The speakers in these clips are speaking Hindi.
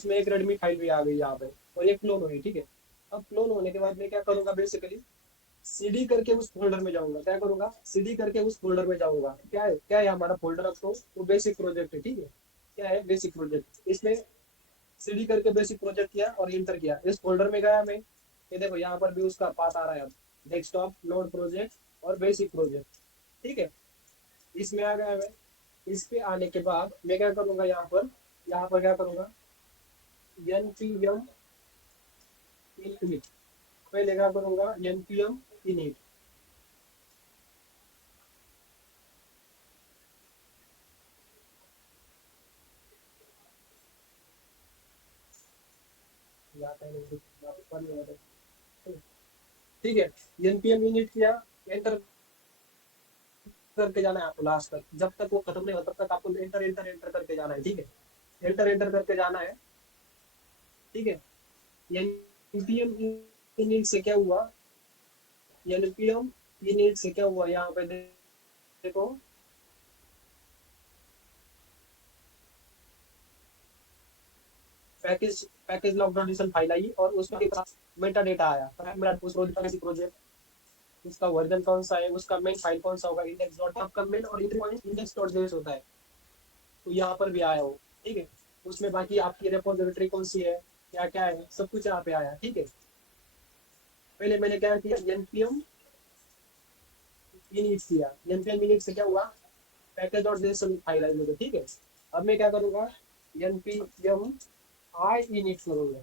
उसमें एक रेडमी फाइल भी आ गई यहाँ पे, और एक क्लोन हुई, ठीक है। अब क्लोन होने के बाद मैं क्या करूंगा, बेसिकली सीडी करके उस फोल्डर में जाऊंगा। क्या करूंगा, सीडी करके उस फोल्डर में जाऊंगा। क्या है हमारा फोल्डर, अब तो वो बेसिक प्रोजेक्ट है, ठीक है। क्या है, बेसिक प्रोजेक्ट। इसमें सीडी करके बेसिक प्रोजेक्ट किया और इंटर किया, इस फोल्डर में गया मैं। ये देखो यहाँ पर भी उसका पाथ आ रहा है, अब डेस्कटॉप, नोड प्रोजेक्ट और बेसिक प्रोजेक्ट, ठीक है। इसमें आ गया मैं। इस पे आने के बाद मैं क्या करूंगा, यहाँ पर क्या करूंगा, npm init। पहले क्या करूंगा, npm init। ठीक है, npm init किया, एंटर करके जाना है आपको लास्ट तक, जब तक वो खत्म नहीं होता तब तक आपको एंटर एंटर एंटर करके जाना है, ठीक है। एंटर एंटर करके जाना है, ठीक है। npm init से क्या हुआ, npm init से क्या हुआ, यहाँ पे देखो, package package lock dot JSON file आई और उसके पास मेटा डेटा आया, मेरा उस प्रोजेक्ट, उसका वर्जन कौन सा है, उसका मेन फाइल कौन सा होगा, इंडेक्स डॉट आपका मेन और inter point index dot JS होता है। तो यहाँ पर भी आया हो, ठीक है। उसमें बाकी आपकी रेपोजिटरी कौन सी है, क्या क्या है, सब कुछ यहाँ पे आया, ठीक है। पहले मैंने क्या किया, npm init किया। npm init से क्या हुआ, पैकेज डॉट जेएस फाइल आई मुझे, ठीक है। अब मैं क्या करूंगा, npm i init करूंगा।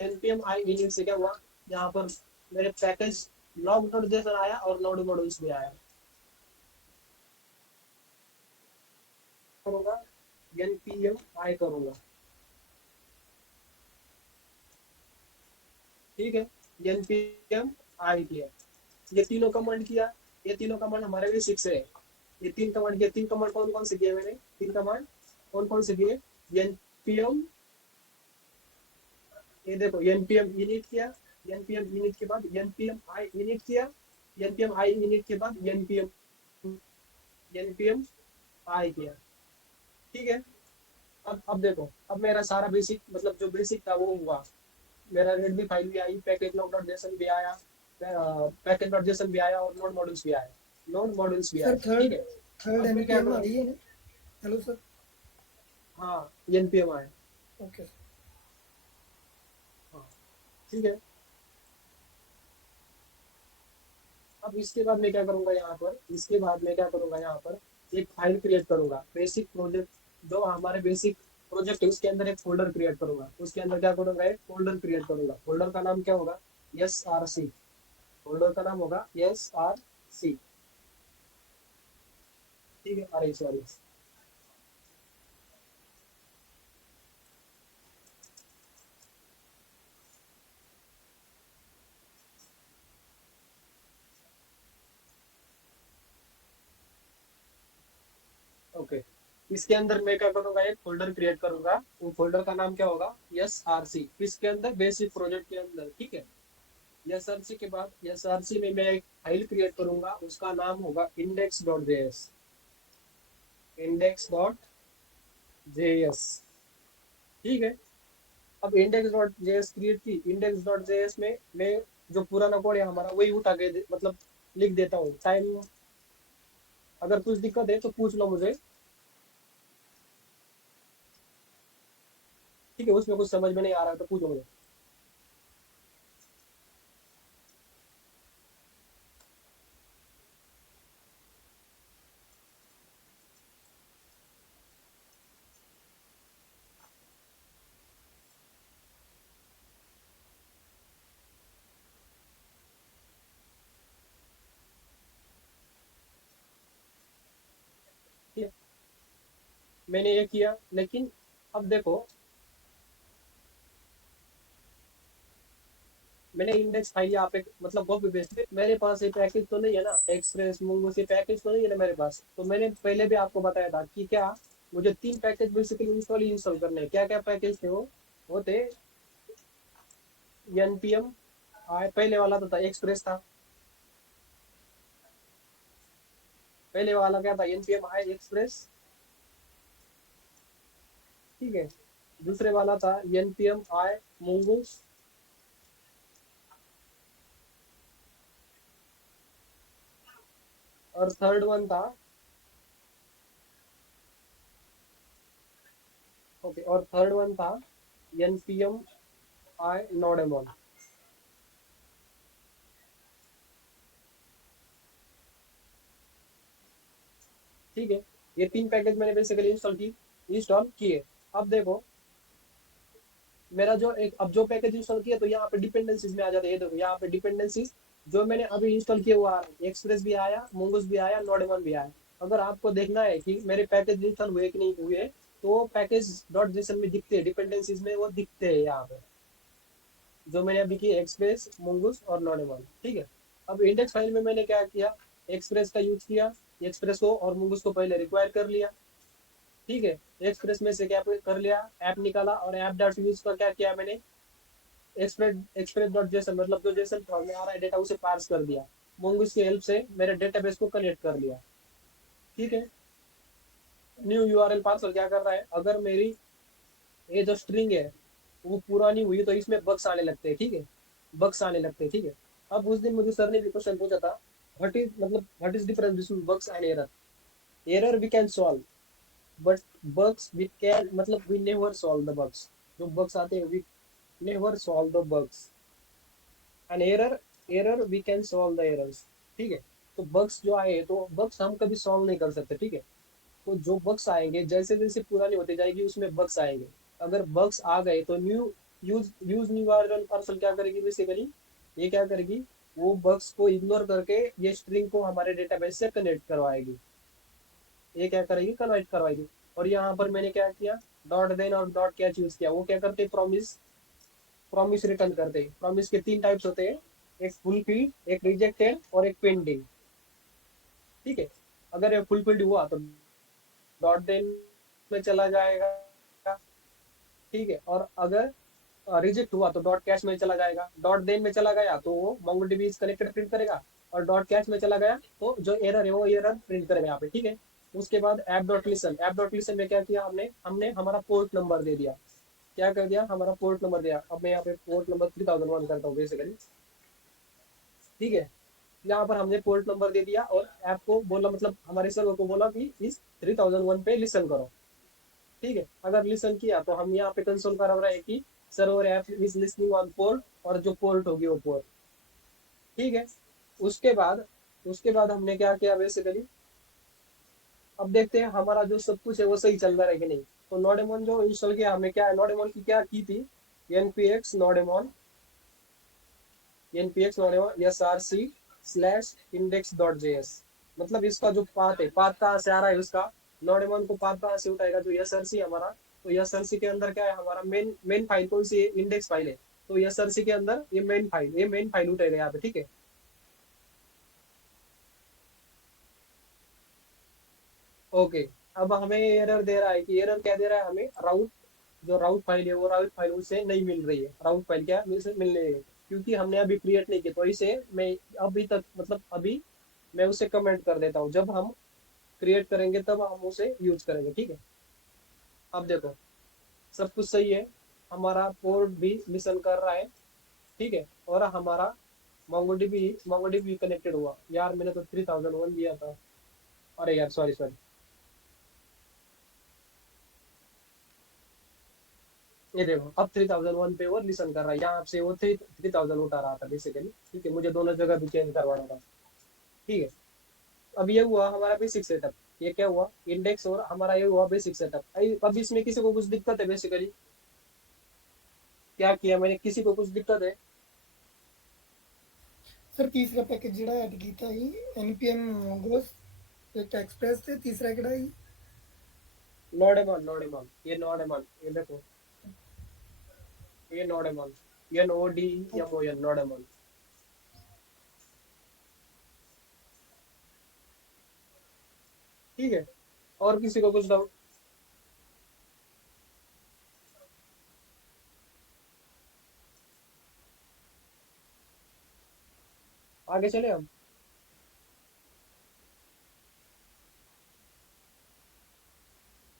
npm i init से क्या हुआ, यहाँ पर मेरे पैकेज लॉग डॉट जेएस आया और नोड मॉड्यूल्स भी आया। करूंगा, npm i करूंगा, ठीक है। npm i किया, ये तीनों कमांड किया। ये तीनों कमांड हमारे लिए सिक्स है। ये तीन कमांड किया, तीन कमांड कौन कौन से किए मैंने, तीन कमांड कौन कौन से किए, npm, ये देखो npm init किया, npm init के बाद npm i init किया, npm i init के बाद npm i किया, ठीक है। अब देखो, अब मेरा सारा बेसिक, मतलब जो बेसिक था वो हुआ। मेरा रेडमी फाइल भी आई, पैकेज लॉग डॉट जेसन भी आया, पैकेज डॉट जेसन भी आया और नोड मॉड्यूल्स भी आया, नोड मॉड्यूल्स भी सर आए, ठीक थर्ड है। थर्ड अब मैं क्या एनपीएम करूँ, आई है ना? Hello sir. हाँ npm आए, ओके सर। हाँ, ठीक है। अब इसके बाद मैं क्या करूंगा, यहाँ पर एक फाइल क्रिएट करूंगा, बेसिक प्रोजेक्ट, जो हमारे बेसिक प्रोजेक्ट है उसके अंदर एक फोल्डर क्रिएट करूंगा। उसके अंदर क्या करूंगा, एक फोल्डर क्रिएट करूंगा। फोल्डर का नाम क्या होगा, SRC। फोल्डर का नाम होगा SRC, ठीक है। अरे सॉरी, ओके। इसके अंदर मैं क्या करूंगा, एक फोल्डर क्रिएट करूंगा। वो फोल्डर का नाम क्या होगा, SRC। इसके अंदर बेसिक प्रोजेक्ट के अंदर, ठीक है। SRC के बाद SRC में मैं एक फाइल क्रिएट करूंगा, उसका नाम होगा index.js, index.js, ठीक है। अब index.js क्रिएट की, index.js में मैं जो पुराना कोड है हमारा वही उठा के मतलब लिख देता हूँ। टाइम, अगर कुछ दिक्कत है तो पूछ लो मुझे, ठीक है। उसमें कुछ समझ में नहीं आ रहा है तो पूछो मुझे। ठीक है, मैंने ये किया, लेकिन अब देखो, मैंने इंडेक्स फाइल यहाँ पे मतलब कॉपी पेस्ट, मेरे पास ये पैकेज तो नहीं है ना, एक्सप्रेस मूव से पैकेज तो नहीं है ना मेरे पास। तो मैंने पहले भी आपको बताया था कि क्या, मुझे तीन पैकेज बेसिकली इंस्टॉल करने हैं। क्या क्या पैकेज थे वो थे npm, पहले वाला तो था एक्सप्रेस था, पहले वाला क्या था, एनपीएम आई एक्सप्रेस, ठीक है। दूसरे वाला था एनपीएम आई मोंगूस, और थर्ड वन था, ओके, और थर्ड वन था एनपीएम आई नोडेमोन, ठीक है। ये तीन पैकेज मैंने बेसिकली इंस्टॉल किए। अब देखो मेरा जो एक, अब जो पैकेज इंस्टॉल किया तो यहाँ पे डिपेंडेंसीज में आ जाते हैं, ये देखो यहाँ पे डिपेंडेंसीज जो मैंने अभी इंस्टॉल किए हुआ है, एक्सप्रेस भी आया, मोंगोस भी आया, नोडेमोन भी आया। अगर आपको देखना है कि मेरे पैकेज इंस्टॉल हुए कि नहीं हुए, तो पैकेज डॉट जेसन में दिखते हैं, डिपेंडेंसीज में वो दिखते हैं यहाँ पे, जो मैंने अभी की एक्सप्रेस, मोंगोस और नोडेमोन, ठीक है। अब इंडेक्स फाइल में मैंने क्या किया, एक्सप्रेस का यूज किया, एक्सप्रेस को और मोंगोस को पहले रिक्वायर कर लिया, ठीक है। एक्सप्रेस में से क्या कर लिया, ऐप निकाला, और ऐप डॉट यूज का क्या किया मैंने, एक्सप्रेस एक्सप्रेस डॉट जेसन मतलब जो जेसन फॉर्म में आ रहा है डेटा उसे पार्स कर दिया, मोंगोस की हेल्प से मेरे डेटाबेस को कनेक्ट कर लिया, ठीक है। न्यू यूआरएल पार्सर क्या कर रहा है, अगर मेरी ये जो स्ट्रिंग है वो पुरानी हुई तो इसमें बग्स आने लगते हैं, ठीक है, बग्स आने लगते हैं, ठीक है। अब उस दिन मुझे सर ने भी क्वेश्चन पूछा था, what is difference between bugs and error. Error we can solve, but bugs we can मतलब we never solve the bugs, जो bugs आते हैं we never solve the bugs, and error we can solve the errors, ठीक है। तो bugs जो आए तो bugs हम कभी solve नहीं कर सकते, ठीक है। तो जो bugs आएंगे जैसे जैसे पुरानी होती जाएगी उसमें bugs आएंगे, अगर bugs आ गए तो यूज निवारण पार्सल क्या करेगी बेसिकली, ये क्या करेगी, वो bugs को इग्नोर करके ये स्ट्रिंग को हमारे डेटाबेस से कनेक्ट करवाएगी, ये क्या करेगी, कन्वर्ट करवाएगी। और यहाँ पर मैंने क्या किया, डॉट देन और डॉट कैच यूज किया, वो क्या करते हैं, प्रॉमिस प्रॉमिस रिटर्न करते हैं। प्रॉमिस के तीन टाइप्स होते हैं, एक फुलफिल्ड, एक रिजेक्टेड और एक पेंडिंग, ठीक है। अगर ये फुलफिल्ड हुआ तो डॉट देन में चला जाएगा, ठीक है। और अगर रिजेक्ट हुआ तो डॉट कैश में चला जाएगा, डॉट देन में चला गया तो वो मोंगोडीबी इज कनेक्टेड प्रिंट करेगा, और डॉट कैश में चला गया तो जो एरर है वो एरर प्रिंट करेगा यहाँ पे, ठीक है। उसके बाद ऐप डॉट लिसन में क्या किया, हमने हमने हमारा पोर्ट नंबर दे दिया, क्या कर दिया, हमारा पोर्ट नंबर दिया। अब मैं यहाँ पे पोर्ट नंबर 3001 करता हूँ बेसिकली, ठीक है। यहाँ पर हमने पोर्ट नंबर दे दिया और ऐप को बोला, मतलब हमारे सर्वर को बोला कि इस 3001 पे लिसन करो, ठीक है। अगर लिसन किया तो हम यहाँ पे कंसोल कर रहे हैं कि server app is listening on port, और जो पोर्ट होगी वो पोर्ट, ठीक है। उसके बाद उसके बाद हमने क्या किया बेसिकली, अब देखते हैं हमारा जो सब कुछ है वो सही चल रहा है कि नहीं। तो नोडेमोन जो इंस्टॉल किया हमने, क्या नोडेमोन की क्या की थी, npx नोडेमोन, npx नोडेमोन src slash index dot JS, मतलब इसका जो पाथ है, पाथ कहाँ से आ रहा है उसका, नोडेमोन को पाथ कहाँ से उठाएगा, जो एसआरसी हमारा, तो एसआरसी के अंदर क्या है, हमारा मेन मेन फाइल कौन सी है, इंडेक्स फाइल है। तो एसआरसी के अंदर ये मेन फाइल उठाएगा यहाँ पे, ठीक है। ओके, अब हमें एरर दे रहा है, कि एरर क्या दे रहा है हमें, राउट, जो राउट फाइल है वो राउट फाइल उसे नहीं मिल रही है, राउट फाइल क्या उसे मिल नहीं रही है, क्योंकि हमने अभी क्रिएट नहीं की, तो इसे मैं अभी तक मतलब अभी मैं उसे कमेंट कर देता हूँ, जब हम क्रिएट करेंगे तब हम उसे यूज करेंगे, ठीक है। अब देखो सब कुछ सही है, हमारा पोर्ट भी लिसन कर रहा है, ठीक है। और हमारा मोंगोडीबी कनेक्टेड हुआ, यार मैंने तो 3001 दिया था, अरे यार सॉरी सॉरी, ये देखो अब 3001 पे वो लिसन कर रहा है, यहाँ से वो 3000 उठा रहा था बेसिकली, ठीक है। मुझे दोनों जगह भी चेंज करवाना था, ठीक है। अब ये हुआ हमारा बेसिक सेटअप, ये क्या हुआ, इंडेक्स, और हमारा ये हुआ बेसिक सेटअप। अब इसमें किसी को कुछ दिक्कत है बेसिकली, क्या किया मैंने, किसी को कुछ दिक्कत है, सर तीसरा पैकेज ਜਿਹੜਾ ਐਡ ਕੀਤਾ ਸੀ npm mongoose एक एक्सप्रेस से तीसरा ਕਿਹੜਾ ਸੀ नोडेमॉन, ये देखो, ये नोडेमॉन, NODEMON नोडेमॉन, ठीक है। और किसी को कुछ डाउट, आगे चले हम।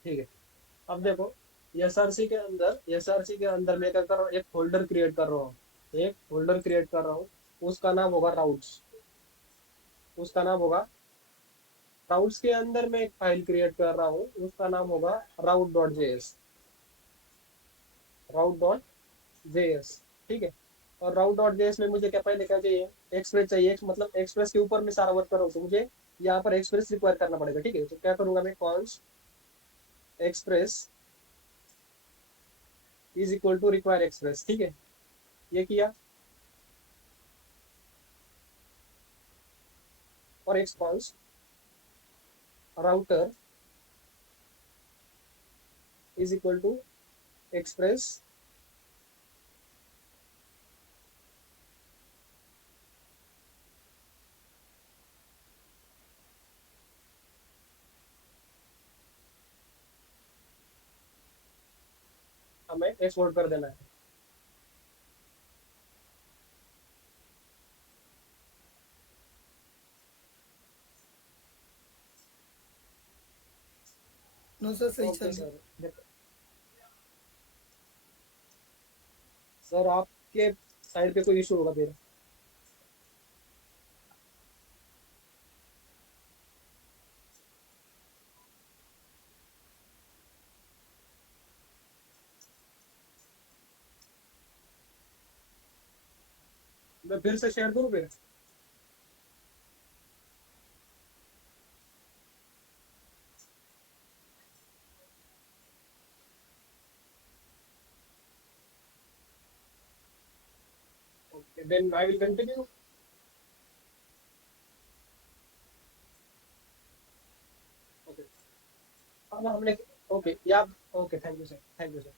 ठीक है। अब देखो, एसआरसी के अंदर मैं क्या कर रहा हूँ, एक फोल्डर क्रिएट कर रहा हूँ, एक फोल्डर क्रिएट कर रहा हूँ। उसका नाम होगा राउट्स, उसका नाम होगा राउट्स के अंदर मैं एक फाइल क्रिएट कर रहा हूँ, उसका नाम होगा route.js, route.js। ठीक है। और route.js में मुझे क्या पहले क्या चाहिए, एक्सप्रेस चाहिए, मतलब एक्सप्रेस के ऊपर मैं सारा वर्क कर रहा हूँ, तो मुझे यहाँ पर एक्सप्रेस रिक्वायर करना पड़ेगा। ठीक है, तो क्या करूंगा मैं, const express is equal to require express. ठीक है, ये किया। और express router is equal to express, हमें एक्सपोर्ट कर देना है। नो सर, सही ओके चल रही। सर, देखो सर, आपके साइड पे कोई इशू होगा फिर। मैं फिर से शेयर करूँ फिर। Okay, then I will continue. Okay, अब हमने, okay yeah, okay, thank you sir, thank you sir.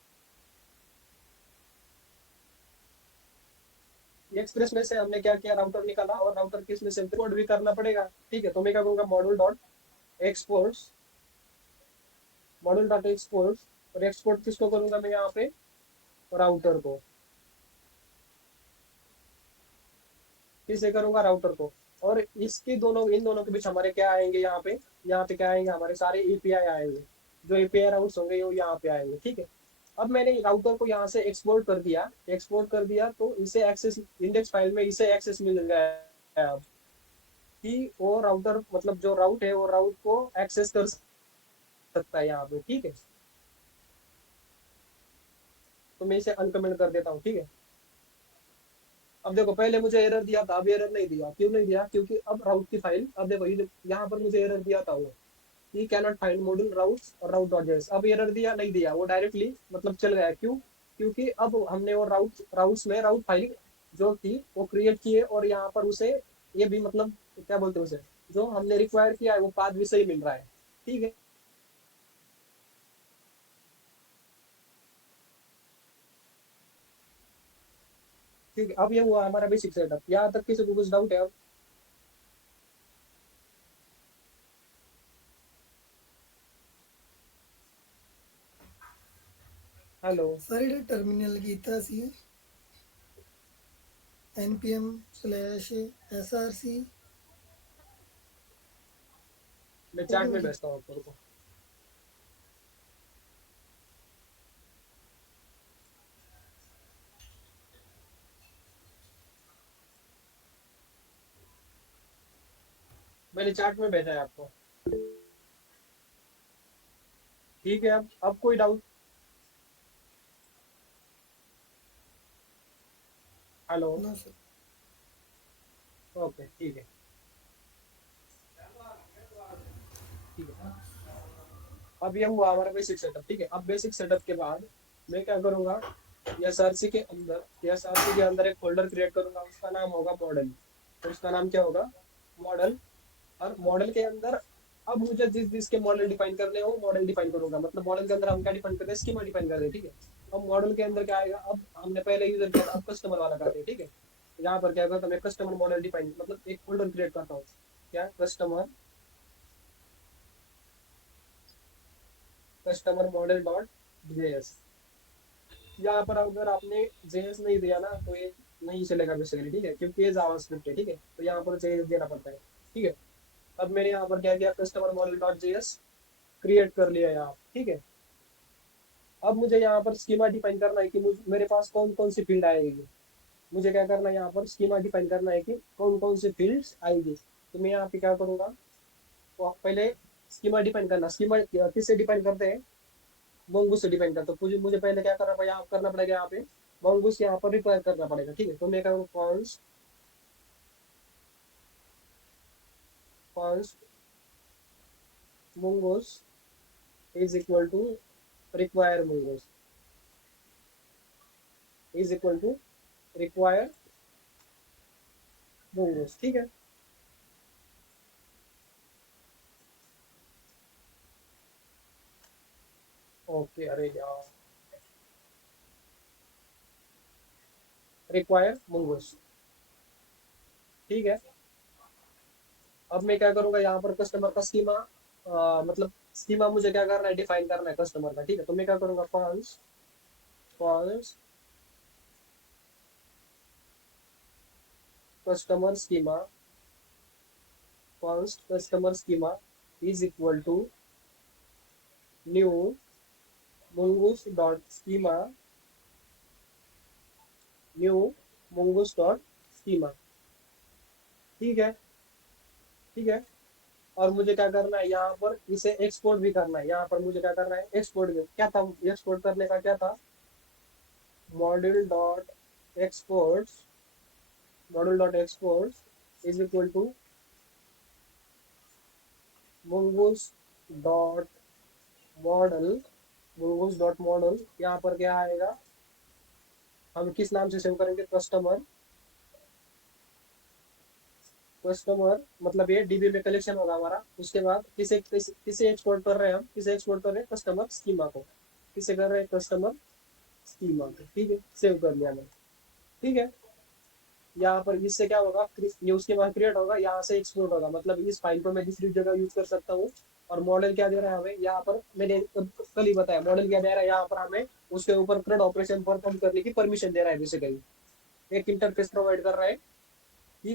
Express में से हमने क्या किया, राउटर निकाला, और राउटर किस में से कोड भी करना पड़ेगा। ठीक है, तो मैं क्या करूँगा, एक्सपोर्ट मॉड्यूल डॉट एक्सपोर्ट, और एक्सपोर्ट किसको करूंगा मैं यहाँ पे, राउटर को। किसे करूंगा, राउटर को। और इसके दोनों, इन दोनों के बीच हमारे क्या आएंगे यहाँ पे क्या आएंगे, हमारे सारे एपीआई आएंगे। जो एपीआई राउट्स होंगे वो यहाँ पे आएंगे। ठीक है। अब मैंने राउटर को यहाँ से एक्सपोर्ट कर दिया तो इसे एक्सेस, इंडेक्स फाइल में इसे एक्सेस मिल गया अब, कि वो राउटर, मतलब जो राउट है वो राउट को एक्सेस कर सकता है यहाँ पे। ठीक है, तो मैं इसे अनकमेंट कर देता हूँ। ठीक है। अब देखो, पहले मुझे एरर दिया था, अब एरर नहीं दिया। क्यों नहीं दिया, क्योंकि अब राउट की फाइल, अब देखो ये यहाँ पर मुझे एरर दिया था वो, he can not find module routes और राउट डॉट जेएस। अब एरर दिया नहीं दिया, वो डायरेक्टली मतलब चल गया। क्यों, क्योंकि अब हमने वो राउट्स में राउट फाइल जो थी वो क्रिएट की है, और यहाँ पर उसे ये भी मतलब क्या बोलते हैं उसे, जो हमने रिक्वायर किया है वो पाथ भी सही मिल रहा है। ठीक है। ठीक है, अब ये हुआ हमारा बेसिक सेटअप। यहाँ तक किसी को कुछ डाउट है अब? हेलो। सर ये टर्मिनल गीता सी npm/src मैं चैट कोडिंग में की। भेजता हूँ आपको। मैंने चैट में भेजा है आपको। ठीक है, अब कोई doubt? Hello. No sir. Okay, ठीक है। ठीक है, अब ये हुआ हमारा बेसिक सेटअप। ठीक है, अब बेसिक सेटअप के बाद मैं क्या करूंगा, एसआरसी के अंदर एक फोल्डर क्रिएट करूंगा, उसका नाम होगा मॉडल। तो उसका नाम क्या होगा, मॉडल। और मॉडल के अंदर अब मुझे जिस जिसके मॉडल डिफाइन करने हो मॉडल डिफाइन करूंगा। मतलब मॉडल के अंदर हम क्या डिफाइन कर रहे हैं, स्कीमा डिफाइन कर रहे हैं। ठीक है। अब मॉडल के अंदर क्या आएगा, अब हमने पहले यूजर किया था, अब कस्टमर वाला करते हैं। ठीक है, यहाँ पर क्या करता हूँ मैं, कस्टमर मॉडल डिफाइन, मतलब एक फोल्डर क्रिएट करता हूँ, क्या, कस्टमर मॉडल डॉट जेएस। यहाँ पर अगर आपने जेएस नहीं दिया ना तो ये नहीं चलेगा बेसिकली। ठीक है, क्योंकि ये जावास्क्रिप्ट है। ठीक है, तो यहाँ पर जेएस देना पड़ता है। ठीक है। अब मैंने यहाँ पर क्या किया, customer model dot JS, create कर लिया यहाँ, ठीक है। अब मुझे यहाँ पर स्कीमा डिफाइन करना है कि मेरे पास कौन कौन सी फील्ड आएगी। मुझे क्या करना है, यहाँ पर स्कीमा डिफाइन करना है कि कौन कौन सी फील्ड्स आएगी। तो मैं यहाँ पे क्या करूंगा, तो पहले स्कीमा डिफाइन करना। स्कीमा किससे डिफाइन करते हैं, मोंगूस से डिफाइन करते हैं। तो मुझे मुझे पहले क्या करना पड़ेगा यहाँ पे, मोंगूस यहाँ पर रिक्वायर करना पड़ेगा, ठीक है। तो मैं करूँगा const const mongoose is equal to require mongoose is equal to require mongoose, ठीक है। ओके, अरे यार, रिक्वायर मोंगूस, ठीक है। अब मैं क्या करूंगा, यहाँ पर कस्टमर का स्कीमा, मतलब स्कीमा मुझे क्या करना है, डिफाइन करना है कस्टमर का, ठीक है। तो मैं क्या करूंगा, const const customer schema const customer schema is equal to new mongoose dot schema new mongoose dot schema, ठीक है, ठीक है। और मुझे क्या करना है, यहाँ पर इसे एक्सपोर्ट भी करना है। यहाँ पर मुझे क्या करना है, एक्सपोर्ट भी क्या था, एक्सपोर्ट करने का क्या था, module dot export module dot export is equal to mongoose dot model mongoose dot model. यहाँ पर क्या आएगा, हम किस नाम से सेव करेंगे, कस्टमर मतलब ये डीबी में कलेक्शन होगा हमारा। उसके बाद किसे एक्सपोर्ट कर रहे हैं, हम किसे एक्सपोर्ट कर रहे हैं, कस्टमर स्कीमा को। किसे कर रहे हैं, कस्टमर स्कीमा को, ठीक है। सेव कर लिया मैंने, ठीक है। यहाँ पर इससे क्या होगा, ये उसके बाद क्रिएट होगा, यहाँ से एक्सपोर्ट होगा, मतलब इस फाइल को मैं दूसरी जगह यूज कर सकता हूँ। और मॉडल क्या दे रहा है हमें, यहाँ पर मैंने कल ही बताया, मॉडल क्या दे रहा है, यहाँ पर हमें उसके ऊपर CRUD ऑपरेशन परफॉर्म करने की परमिशन दे रहा है बेसिकली। एक इंटरफेस प्रोवाइड कर रहा है कि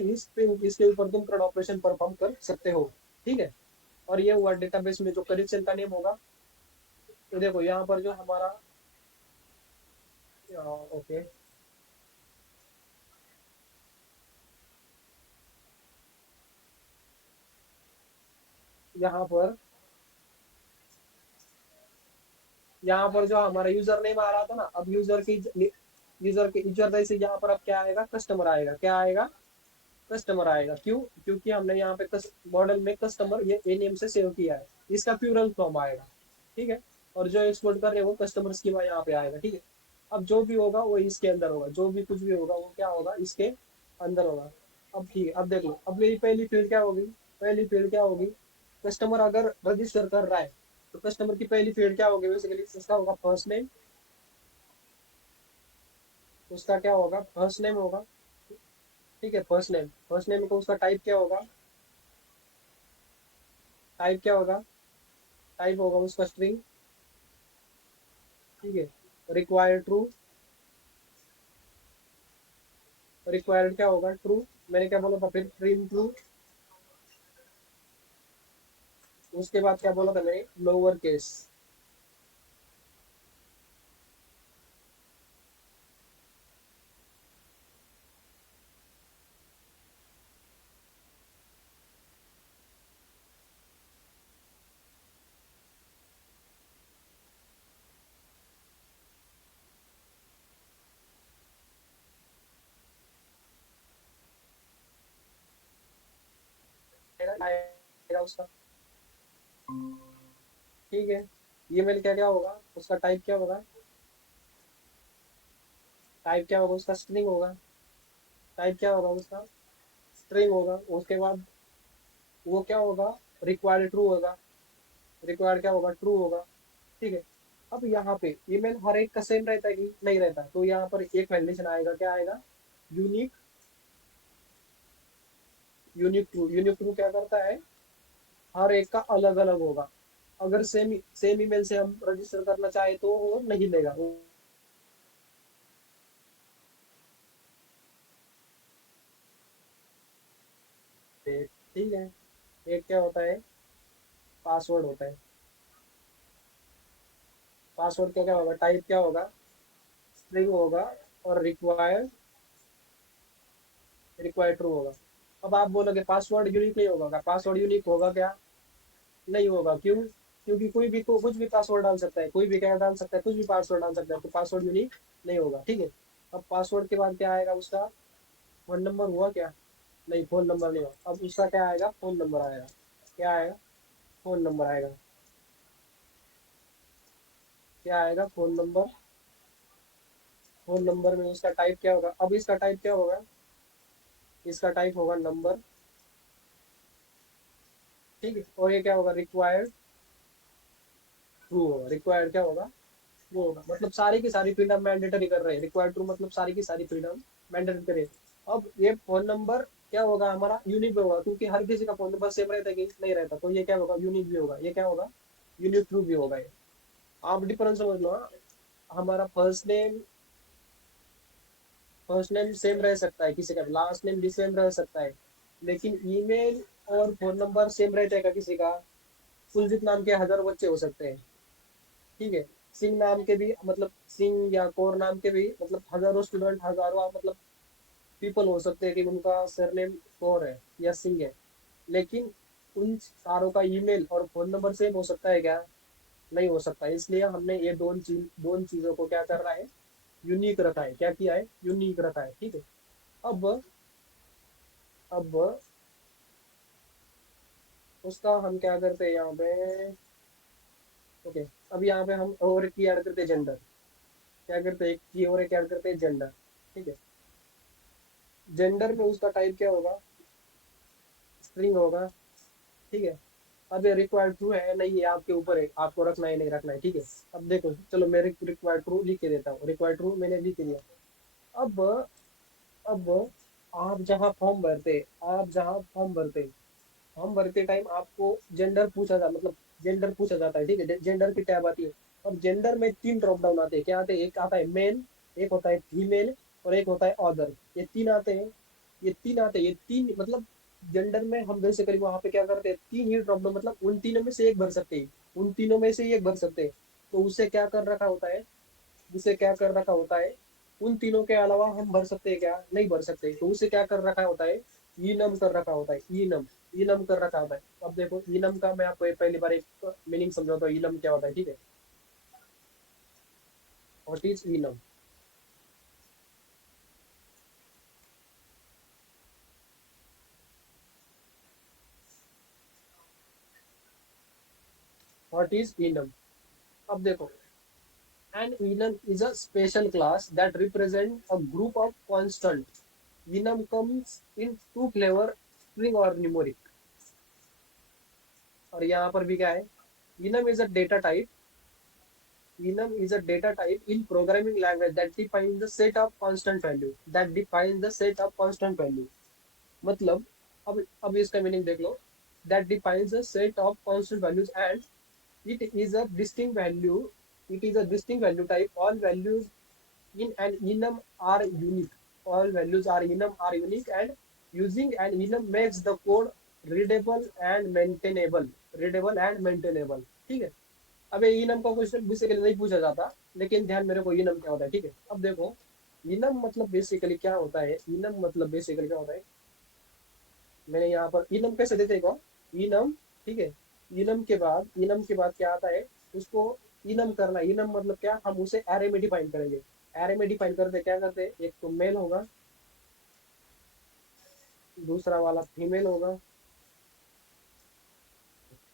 इसके ऊपर तुम CRUD ऑपरेशन परफॉर्म कर सकते हो, ठीक है। और ये हुआ डेटाबेस में जो कलेक्शन का नेम होगा। तो देखो यहाँ पर जो हमारा, ओके, यहाँ पर यहाँ पर जो हमारा यूजर नेम आ रहा था ना, अब यूजर जैसे यहाँ पर अब क्या आएगा, कस्टमर आएगा, क्या आएगा, कस्टमर आएगा। क्यों, क्योंकि हमने यहाँ पे मॉडल में कस्टमर ये ए नेम से सेव किया है, इसका प्लूरल फॉर्म आएगा, ठीक है। और जो एक्सपोर्ट कर रहे हैं वो कस्टमर स्कीमा यहाँ पे आएगा, ठीक है। अब जो भी होगा वो इसके अंदर होगा, जो भी कुछ भी होगा वो क्या होगा, इसके अंदर होगा। अब ठीक है, अब देख लो, अब मेरी पहली फील्ड क्या होगी, पहली फील्ड क्या होगी, कस्टमर अगर रजिस्टर कर रहा है तो कस्टमर की पहली फील्ड क्या होगी, बेसिकली उसका होगा फर्स्ट नेम। उसका क्या होगा, फर्स्ट नेम होगा, ठीक है। फर्स्ट नेम को उसका टाइप क्या होगा, टाइप क्या होगा, टाइप होगा उसका स्ट्रिंग, ठीक है। रिक्वायर्ड ट्रू, रिक्वायर्ड क्या होगा, ट्रू। मैंने क्या बोला था फिर, प्रिंट ट्रू। उसके बाद क्या बोला था मैंने, लोअर केस। आएगा उसका, ठीक है। ईमेल क्या क्या होगा, उसका टाइप क्या होगा, टाइप क्या होगा उसका, स्ट्रिंग होगा। टाइप क्या होगा उसका, स्ट्रिंग होगा। उसके बाद वो क्या होगा, रिक्वायर्ड ट्रू होगा। रिक्वायर्ड क्या होगा, ट्रू होगा, ठीक है। अब यहाँ पे ईमेल हर एक का सेम रहता है कि नहीं रहता, तो यहाँ पर एक कंडीशन आएगा, क्या आएगा, यूनिक यूनिक ट्रू क्या करता है, हर एक का अलग अलग होगा। अगर सेम सेम ईमेल से हम रजिस्टर करना चाहे तो वो नहीं लेगा, ठीक है। एक क्या होता है, पासवर्ड होता है, पासवर्ड क्या क्या होगा, टाइप क्या होगा, स्ट्रिंग होगा, और रिक्वायर्ड रिक्वायर्ड ट्रू होगा। अब आप बोलोगे पासवर्ड यूनिक नहीं होगा क्या? पासवर्ड यूनिक होगा क्या? नहीं होगा। क्यों? क्योंकि कोई भी को कुछ भी पासवर्ड डाल सकता है, कोई भी क्या डाल सकता है, कुछ भी पासवर्ड डाल सकता है, तो पासवर्ड यूनिक नहीं होगा, ठीक है। अब पासवर्ड के बाद क्या आएगा उसका? फोन नंबर हुआ क्या? नहीं, फोन नंबर नहीं होगा। अब उसका क्या आएगा? फोन नंबर आएगा। क्या आएगा? फोन नंबर आएगा। क्या आएगा? Phone number. फोन नंबर में उसका टाइप क्या होगा? अब इसका टाइप क्या होगा? इसका टाइप होगा नंबर, ठीक है। और ये क्या होगा? रिक्वायर्ड ट्रू होगा। रिक्वायर्ड क्या होगा? ट्रू होगा। मतलब सारी की सारी फ्रीडम मैंडेटरी कर रहे हैं। रिक्वायर्ड ट्रू मतलब सारी की सारी फ्रीडम मैंडेटरी करे। अब ये फोन नंबर क्या होगा हमारा? यूनिक भी होगा, क्योंकि हर किसी का फोन नंबर सेम रहता है कि नहीं रहता, तो ये क्या होगा? यूनिक भी होगा। ये क्या होगा? यूनिक ट्रू भी होगा ये। आप डिफरेंस समझ लो, हाँ। हमारा फर्स्ट नेम सेम रह सकता है, किसी का लास्ट नेम भी सेम रह सकता है, लेकिन ईमेल और फोन नंबर सेम रहता है का किसी का? कुलजीत नाम के हजारों बच्चे हो सकते हैं, ठीक है। सिंह नाम के भी, मतलब सिंह या कौर नाम के भी, मतलब हजारों स्टूडेंट, हजारों मतलब पीपल हो सकते हैं कि उनका सरनेम कौर है या सिंह है, लेकिन उन सारों का ईमेल और फोन नंबर सेम हो सकता है क्या? नहीं हो सकता। इसलिए हमने ये दोन चीजों को क्या कर रहा है? यूनिक रखा है। क्या किया है? यूनिक रखा है, ठीक है। अब अब उसका हम क्या करते हैं यहाँ पे? ओके। अब यहाँ पे हम और की ऐड करते हैं जेंडर। क्या करते हैं? की और एक ऐड करते हैं जेंडर, ठीक है। जेंडर में उसका टाइप क्या होगा? स्ट्रिंग होगा, ठीक है। अब ये रिक्वायर्ड ट्रू है नहीं, ये आपके ऊपर है, आपको रखना है नहीं रखना है, ठीक है। अब देखो, चलो मैं रिक्वायर्ड ट्रू लिख के देता हूँ। रिक्वायर्ड ट्रू मैंने लिख दिया। अब अब आप जहाँ फॉर्म भरते आप जहाँ फॉर्म भरते टाइम आपको जेंडर पूछा जा मतलब जेंडर पूछा जाता है, ठीक है। जेंडर की टैब आती है। और जेंडर में 3 ड्रॉप डाउन आते हैं। क्या आते हैं? एक आता है मेल, एक होता है फीमेल, और एक होता है अदर। ये 3 आते हैं। ये 3 मतलब जेंडर में हम बेसिकली वहां पे क्या करते हैं? 3 ही ड्रॉप डाउन, मतलब उन तीनों में से एक भर सकते हैं। उन तीनों में से ही एक भर सकते हैं। तो उसे क्या कर रखा होता है? उसे क्या कर रखा होता है? उन तीनों के अलावा हम भर सकते हैं क्या? नहीं भर सकते। तो उसे क्या कर रखा होता है? ईनम कर रखा होता है। ईनम ईनम कर रखा होता है। अब देखो, ईनम का मैं आपको पहली बार एक मीनिंग समझाता हूँ। ईनम क्या होता है, ठीक है। What is enum? What is enum? अब देखो, an enum is a special class that represent a group of constant. Enum comes in two flavor, string or numeric। और यहाँ पर भी क्या है? enum is a data type enum is a data type in programming language that defines the set of constant value मतलब, अब इसका मीनिंग देख लो। that defines a set of constant values and it is a distinct value type. In an enum are unique all values are enum are unique, and using an enum makes the code readable and maintainable, ठीक है। अब ये इनम का क्वेश्चन बेसिकली नहीं पूछा जाता, लेकिन ध्यान मेरे को इनम क्या होता है, ठीक है। अब देखो, इनम मतलब बेसिकली क्या होता है? इनम मतलब बेसिकली क्या होता है? मैंने यहाँ पर इनम कैसे देते को इनम, ठीक है। इनम के बाद क्या आता है? उसको इनम करना। इनम मतलब क्या? हम उसे एरे में डिफाइन करेंगे। एरे में डिफाइन करते क्या करते हैं? एक तो मेल होगा, दूसरा वाला फीमेल होगा,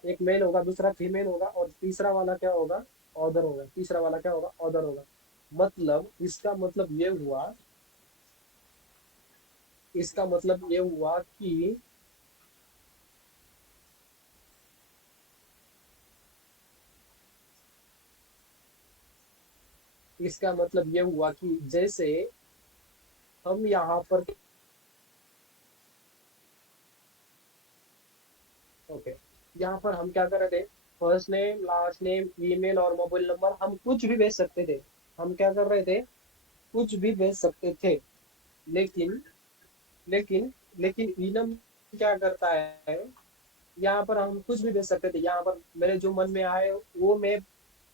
एक मेल होगा, दूसरा फीमेल होगा, और तीसरा वाला क्या होगा? ऑर्डर होगा। तीसरा वाला क्या होगा? ऑर्डर होगा। मतलब इसका मतलब ये हुआ कि इसका मतलब ये हुआ कि जैसे हम यहाँ पर, ओके, यहाँ पर हम क्या कर रहे थे? First name, last name, email और मोबाइल नंबर हम कुछ भी भेज सकते थे। हम क्या कर रहे थे? कुछ भी भेज सकते थे। लेकिन लेकिन लेकिन इनम क्या करता है? यहाँ पर हम कुछ भी भेज सकते थे। यहाँ पर मेरे जो मन में आए वो मैं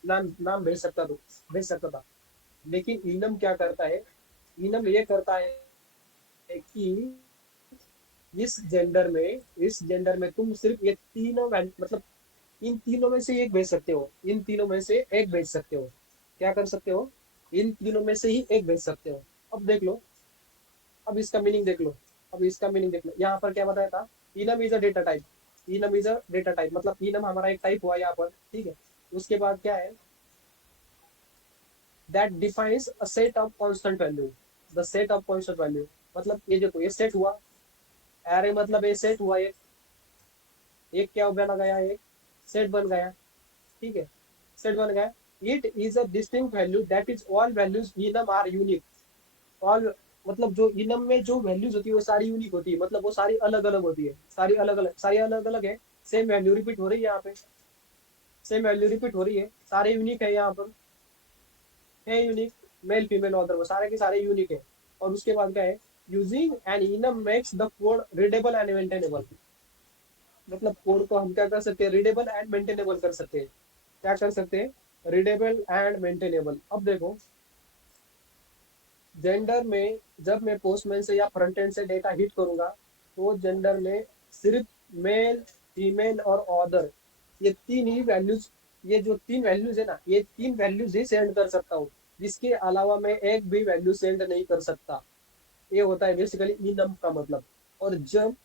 नाम नाम भेज सकता था। लेकिन इनम क्या करता है, इनम ये करता है कि इस जेंडर में तुम सिर्फ ये तीनों मतलब इन तीनों में से एक भेज सकते हो, इन तीनों में से एक भेज सकते हो। क्या कर सकते हो, इन तीनों में से ही एक भेज सकते हो। अब देख लो, अब इसका मीनिंग देख लो, अब इसका मीनिंग देख लो, यहाँ पर क्या बताया था, enum is a data type, enum is a data type, मतलब इनम हमारा एक टाइप हुआ यहाँ पर, ठीक है। उसके बाद क्या है, that defines a set of constant value, the set of constant value, मतलब ये देखो ये सेट हुआ, अरे मतलब ये सेट हुआ, एक क्या बना गया, एक सेट बन गया, ठीक है, सेट बन गया। It is a distinct value that is all values enum are unique, all मतलब जो इनम में जो वैल्यूज होती है वो सारी यूनिक होती है, मतलब वो सारी अलग अलग होती है, सारी अलग अलग है। सेम वैल्यू रिपीट हो रही है यहाँ पे, सेम वैल्यू रिपीट हो रही है, सारे यूनिक है यहाँ पर, है यूनिक, मेल फीमेल ऑर्डर वो सारे के सारे यूनिक है। और उसके बाद क्या है, using an enum makes the code readable and maintainable, मतलब कोड को हम क्या कर सकते हैं, रीडेबल एंड मेंटेनेबल कर सकते हैं। क्या कर सकते हैं, रीडेबल एंड मेंटेनेबल। अब देखो, जेंडर में जब मैं पोस्टमैन से या फ्रंट एंड से डेटा हिट करूंगा, तो जेंडर में सिर्फ मेल, फीमेल और ऑदर, ये तीन ही वैल्यूज, ये जो तीन वैल्यूज है ना, ये तीन वैल्यूज ही सेंड कर सकता हूँ। इसके अलावा मैं एक भी वैल्यू सेंड नहीं कर सकता। ये होता है बेसिकली इनम का मतलब। और जब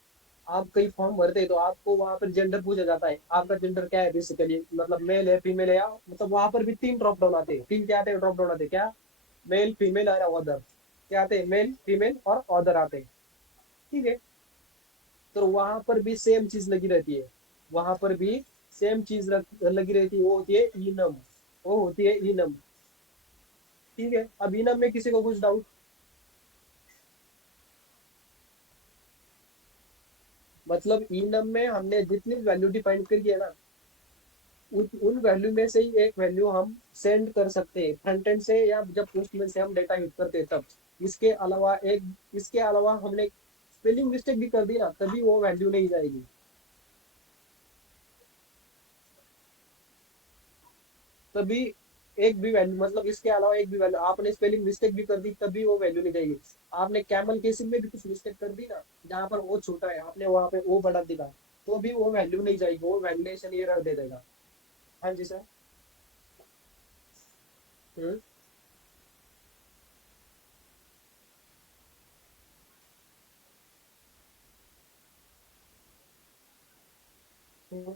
आप कहीं फॉर्म भरते हैं तो आपको वहां पर जेंडर पूछा जाता है, आपका जेंडर क्या है बेसिकली, मतलब मेल है, फीमेल है, या मतलब वहां पर भी तीन ड्रॉप डाउन आते हैं, तीन क्या आते हैं, ड्रॉप डाउन आते हैं क्या, मेल फीमेल और अदर, क्या आते हैं, मेल फीमेल और अदर आते हैं, ठीक है। तो वहां पर भी सेम चीज लगी रहती है, वहां पर भी सेम चीज लगी रहती है, वो होती है इनम, वो होती है इनम, ठीक है। अब इनम में किसी को कुछ डाउट, मतलब इनम में हमने जितनी वैल्यू डिफाइन करी है ना, उन वैल्यू में से ही एक वैल्यू हम सेंड कर सकते हैं फ्रंट एंड से, या जब पोस्टमैन से हम डेटा हिट करते हैं तब। इसके अलावा इसके अलावा हमने स्पेलिंग मिस्टेक भी कर दी ना, तभी वो वैल्यू नहीं जाएगी, तभी एक भी वैल्यू, मतलब इसके अलावा एक भी वैल्यू, आपने स्पेलिंग मिस्टेक भी कर दी तभी वो वैल्यू नहीं जाएगी। आपने कैमल केसिंग में भी कुछ मिस्टेक कर दी ना, जहाँ पर वो छोटा है आपने वहां पे वो बढ़ा दिया, तो भी वो वैल्यू नहीं जाएगी, वो वैल्यूएशन एरर दे देगा। हाँ जी सर। हम्म हम्म,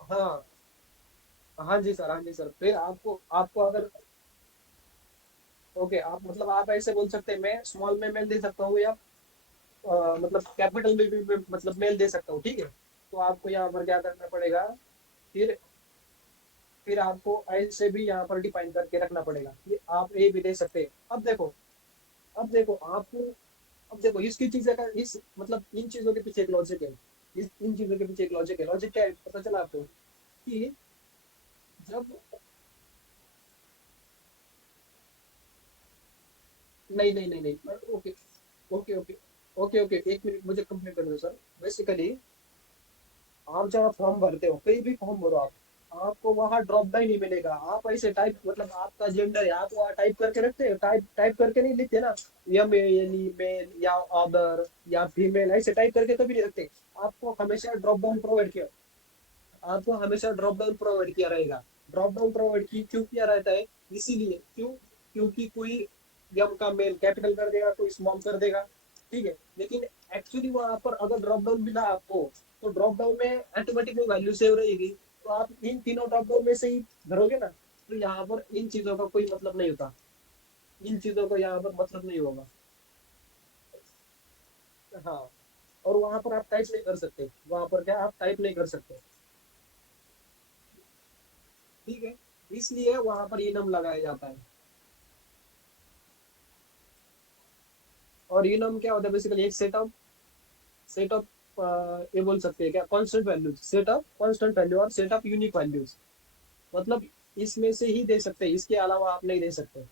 हाँ हाँ जी सर, हाँ जी सर, फिर आपको आपको अगर, ओके, आप मतलब आप ऐसे बोल सकते हैं, मैं स्मॉल में मेल दे सकता हूँ, या मतलब कैपिटल में भी मतलब मेल दे सकता हूँ, ठीक है। तो आपको यहाँ पर क्या करना पड़ेगा, फिर फिर आपको ऐसे भी यहाँ पर डिफाइन करके रखना पड़ेगा कि आप ए भी दे सकते हैं। अब देखो आपको, अब देखो इसकी चीजें का इस मतलब इन चीजों के पीछे एक लॉजिक है, इन चीजों के पीछे एक लॉजिक है, लॉजिक क्या है पता चला आपको, कि जब, नहीं नहीं नहीं नहीं, okay okay okay okay okay, एक मिनट मुझे कंप्लीट करने दो सर। बेसिकली आप जब फॉर्म भरते हो, कोई भी फॉर्म भरो आप, आपको वहाँ ड्रॉप डाउन नहीं मिलेगा, आप ऐसे टाइप, मतलब आपका जेंडर है, आप वहाँ टाइप करके रखते हो, टाइप टाइप करके नहीं लिखते ना, या मेल, मेल या अदर या फीमेल, ऐसे टाइप करके कभी नहीं रखते। आपको हमेशा ड्रॉप डाउन प्रोवाइड किया, आपको हमेशा ड्रॉप डाउन प्रोवाइड किया रहेगा। ड्रॉप डाउन प्रोवाइड क्यों किया रहता है, इसीलिए क्यों, क्योंकि कोई यम का मेल कैपिटल कर देगा, कोई स्मॉल कर देगा, ठीक है। लेकिन एक्चुअली वहां पर अगर ड्रॉप डाउन मिला आपको, तो ड्रॉप डाउन में ऑटोमेटिक वो वैल्यू सेव रहेगी, तो आप इन तीनों ड्रॉप डाउन में से ही भरोगे ना, तो यहाँ पर इन चीजों का कोई मतलब नहीं होता, इन चीजों का यहाँ पर मतलब नहीं होगा। हाँ, और वहां पर आप टाइप नहीं कर सकते, वहां पर क्या आप टाइप नहीं कर सकते, ठीक है। इसलिए वहां पर इनम लगाया जाता है। और इनम क्या होता है बेसिकली, एक सेट ऑफ ये बोल सकते हैं क्या, constant values, set of constant value और सेट ऑफ यूनिक वैल्यूज, मतलब इसमें से ही दे सकते हैं, इसके अलावा आप नहीं दे सकते,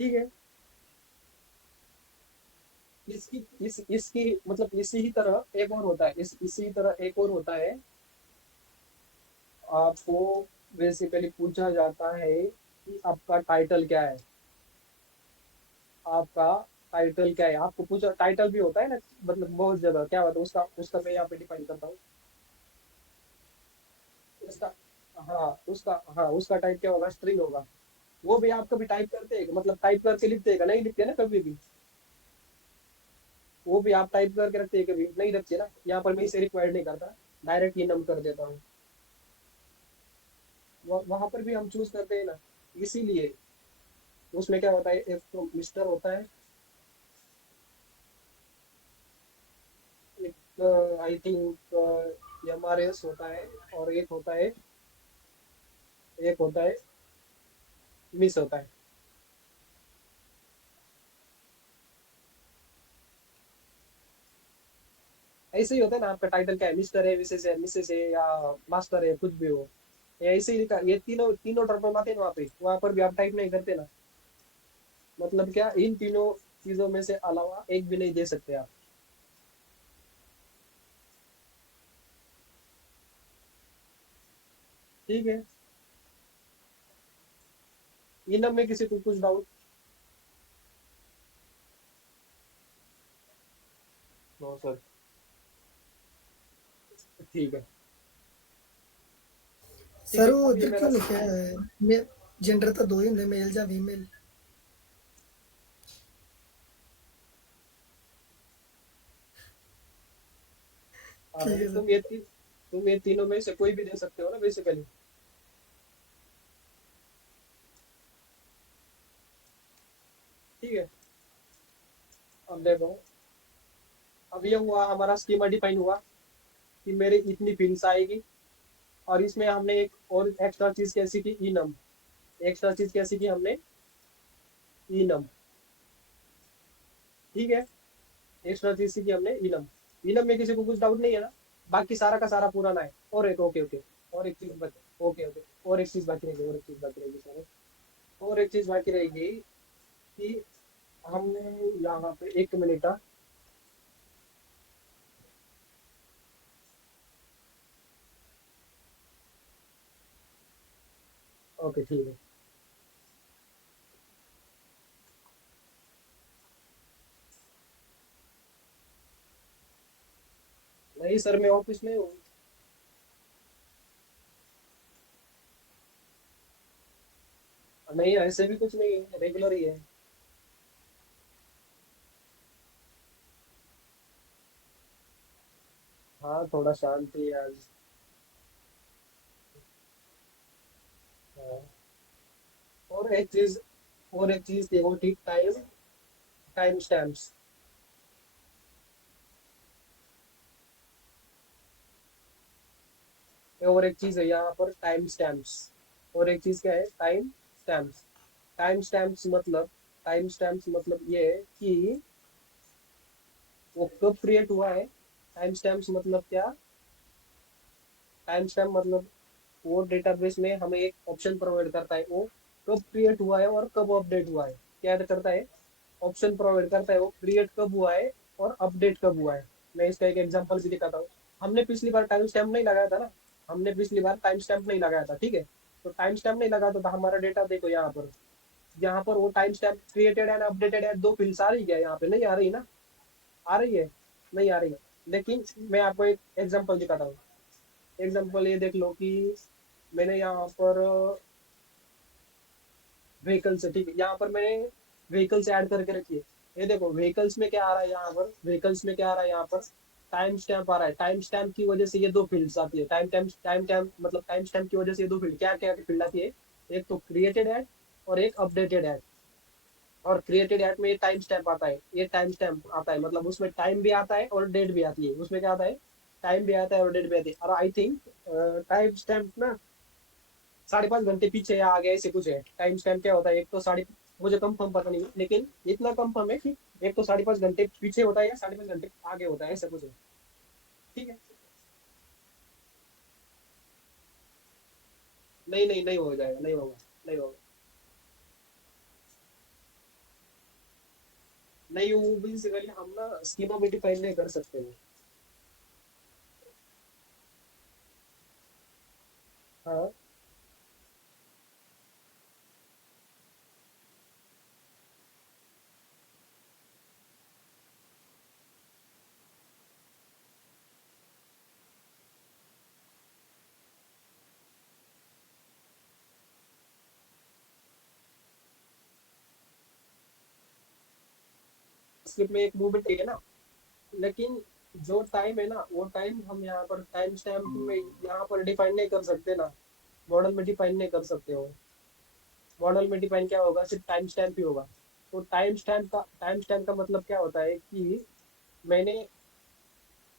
ठीक है। इसकी इसकी मतलब इसी ही तरह एक और होता है, इसी तरह एक और होता है। आपको बेसिकली पूछा जाता है कि आपका टाइटल क्या है, आपका टाइटल क्या है, आपको पूछा टाइटल भी होता है ना, मतलब बहुत जगह क्या होता है उसका, उसका मैं यहाँ पे डिफाइन करता हूँ। उसका, हाँ उसका, हाँ उसका टाइप क्या होगा, स्ट्रिंग होगा। वो भी आप कभी टाइप करते हैं, मतलब टाइप करके लिखते हैं, नहीं लिखते ना कभी भी। वो भी आप टाइप करके रखते हैं, कभी नहीं रखते ना, यहाँ पर मैं इसे रिक्वायर्ड नहीं करता, डायरेक्ट ये नम कर देता हूँ। वहां पर भी हम चूज करते हैं ना, इसीलिए उसमें क्या होता है, एक तो मिस्टर होता है, एक I think M R S होता है, और एक होता है मिस होता है। ऐसे ही होता है ना, आपका टाइटल क्या है, मिस्टर है, मिसेस है या मास्टर है, कुछ भी हो, ये ऐसे ही लिखा, ये तीनों तीनों टर्म आते हैं ना, वहाँ पर भी आप टाइप नहीं करते ना, मतलब क्या, इन तीनों चीजों में से अलावा एक भी नहीं दे सकते आप। ठीक है, इनम में किसी को कुछ डाउट? No sir. ठीक है, ठीक सर है, वो अब ये उधर मेरा, क्यों लिखा है? मे जेंडर तो दो ही होंगे, मेल या फीमेल। हाँ ठीक भाई, है सर। तुम ये तीनों में से कोई भी दे सकते हो ना बेसिकली। ठीक है, अब देखो, अब ये हुआ हमारा स्कीमा डिफाइन हुआ कि मेरे इतनी पिन्स आएगी, और इसमें हमने एक और एक्स्ट्रा चीज कैसी की, इनम, एक्स्ट्रा चीज कैसी की हमने, इनम। ठीक है, एक्स्ट्रा चीज सीखी हमने, इनम। इनम में किसी को कुछ डाउट नहीं है ना, बाकी सारा का सारा पुराना है, और एक ओके ओके, और एक चीज बच, ओके ओके, और एक चीज बाकी रहेगी, और एक चीज बाकी रहेगी सर, और एक चीज बाकी रहेगी कि हमने यहाँ पे एक मिनट, ओके ठीक है। नहीं सर, मैं ऑफिस में हूँ। नहीं ऐसे भी कुछ नहीं है, रेगुलर ही है। हाँ थोड़ा शांति है आज। हाँ। और एक चीज, और एक चीज थी वो थी टाइम, टाइम स्टैम्प्स। और एक चीज है यहाँ पर टाइम स्टैम्प्स, और एक चीज क्या है, टाइम स्टैम्प्स। टाइम स्टैम्प्स मतलब, टाइम स्टैम्प्स मतलब ये है कि वो कब क्रिएट हुआ है। टाइम स्टैम्प्स मतलब क्या, टाइम स्टैम्प मतलब वो डेटाबेस में हमें एक ऑप्शन प्रोवाइड करता है, वो कब क्रिएट हुआ है और कब अपडेट हुआ है, क्या करता है, ऑप्शन प्रोवाइड करता है, वो क्रिएट कब हुआ है और अपडेट कब हुआ है। मैं इसका एक एग्जांपल भी दिखाता हूँ। हमने पिछली बार टाइम स्टैम्प नहीं लगाया था ना, हमने पिछली बार टाइम स्टैम्प नहीं लगाया था, ठीक है। तो टाइम स्टैम्प नहीं लगा तो हमारा डेटा देखो यहाँ पर, यहाँ पर वो time stamp created and updated है, दो फील्ड्स आ रही है यहाँ पे, नहीं आ रही ना, आ रही है, नहीं आ रही है। लेकिन मैं आपको एक एग्जांपल दिखाता हूँ। एग्जांपल ये देख लो कि मैंने यहाँ पर व्हीकल्स है, ठीक है, यहाँ पर मैंने व्हीकल्स ऐड करके रखी है। ये देखो व्हीकल्स में क्या आ रहा है, यहाँ पर व्हीकल्स में क्या आ रहा है, यहाँ पर टाइम स्टैम्प आ रहा है। टाइम स्टैम्प की वजह से ये दो फील्ड्स आती है, टाइम टाइम मतलब टाइम स्टैम्प की वजह से ये दो फील्ड, क्या क्या फील्ड आती है, एक तो क्रिएटेड एड और एक अपडेटेड एड। और क्रिएटेड एड में ये टाइम स्टैम्प आता है, ये टाइम स्टैम्प आता है, मतलब उसमें टाइम भी आता है और डेट भी आती है, उसमें क्या आता है, टाइम भी आता है और डेट भी आती है। और आई थिंक टाइम स्टैम्प ना 5.5 घंटे पीछे या आगे ऐसे कुछ है। टाइम स्टैम्प क्या होता है, एक तो साढ़े, मुझे कंफर्म पता नहीं लेकिन इतना कंफर्म है कि एक तो 5.5 घंटे पीछे होता है या 5.5 घंटे आगे होता है, ऐसा कुछ है। ठीक है, नहीं नहीं नहीं हो जाएगा, नहीं होगा, नहीं होगा, नहीं, वो बेसिकली हम ना स्कीमा में डिफाइन नहीं कर सकते वो। हाँ, स्क्रिप्ट में एक मूवमेंट है ना, लेकिन जो टाइम है ना, वो टाइम हम यहाँ पर टाइम स्टैम्प में यहाँ पर डिफाइन नहीं कर सकते ना, मॉडल में डिफाइन नहीं कर सकते हो। मॉडल में डिफाइन क्या होगा, सिर्फ टाइम स्टैम्प ही होगा। तो टाइम स्टैम्प का मतलब क्या होता है कि मैंने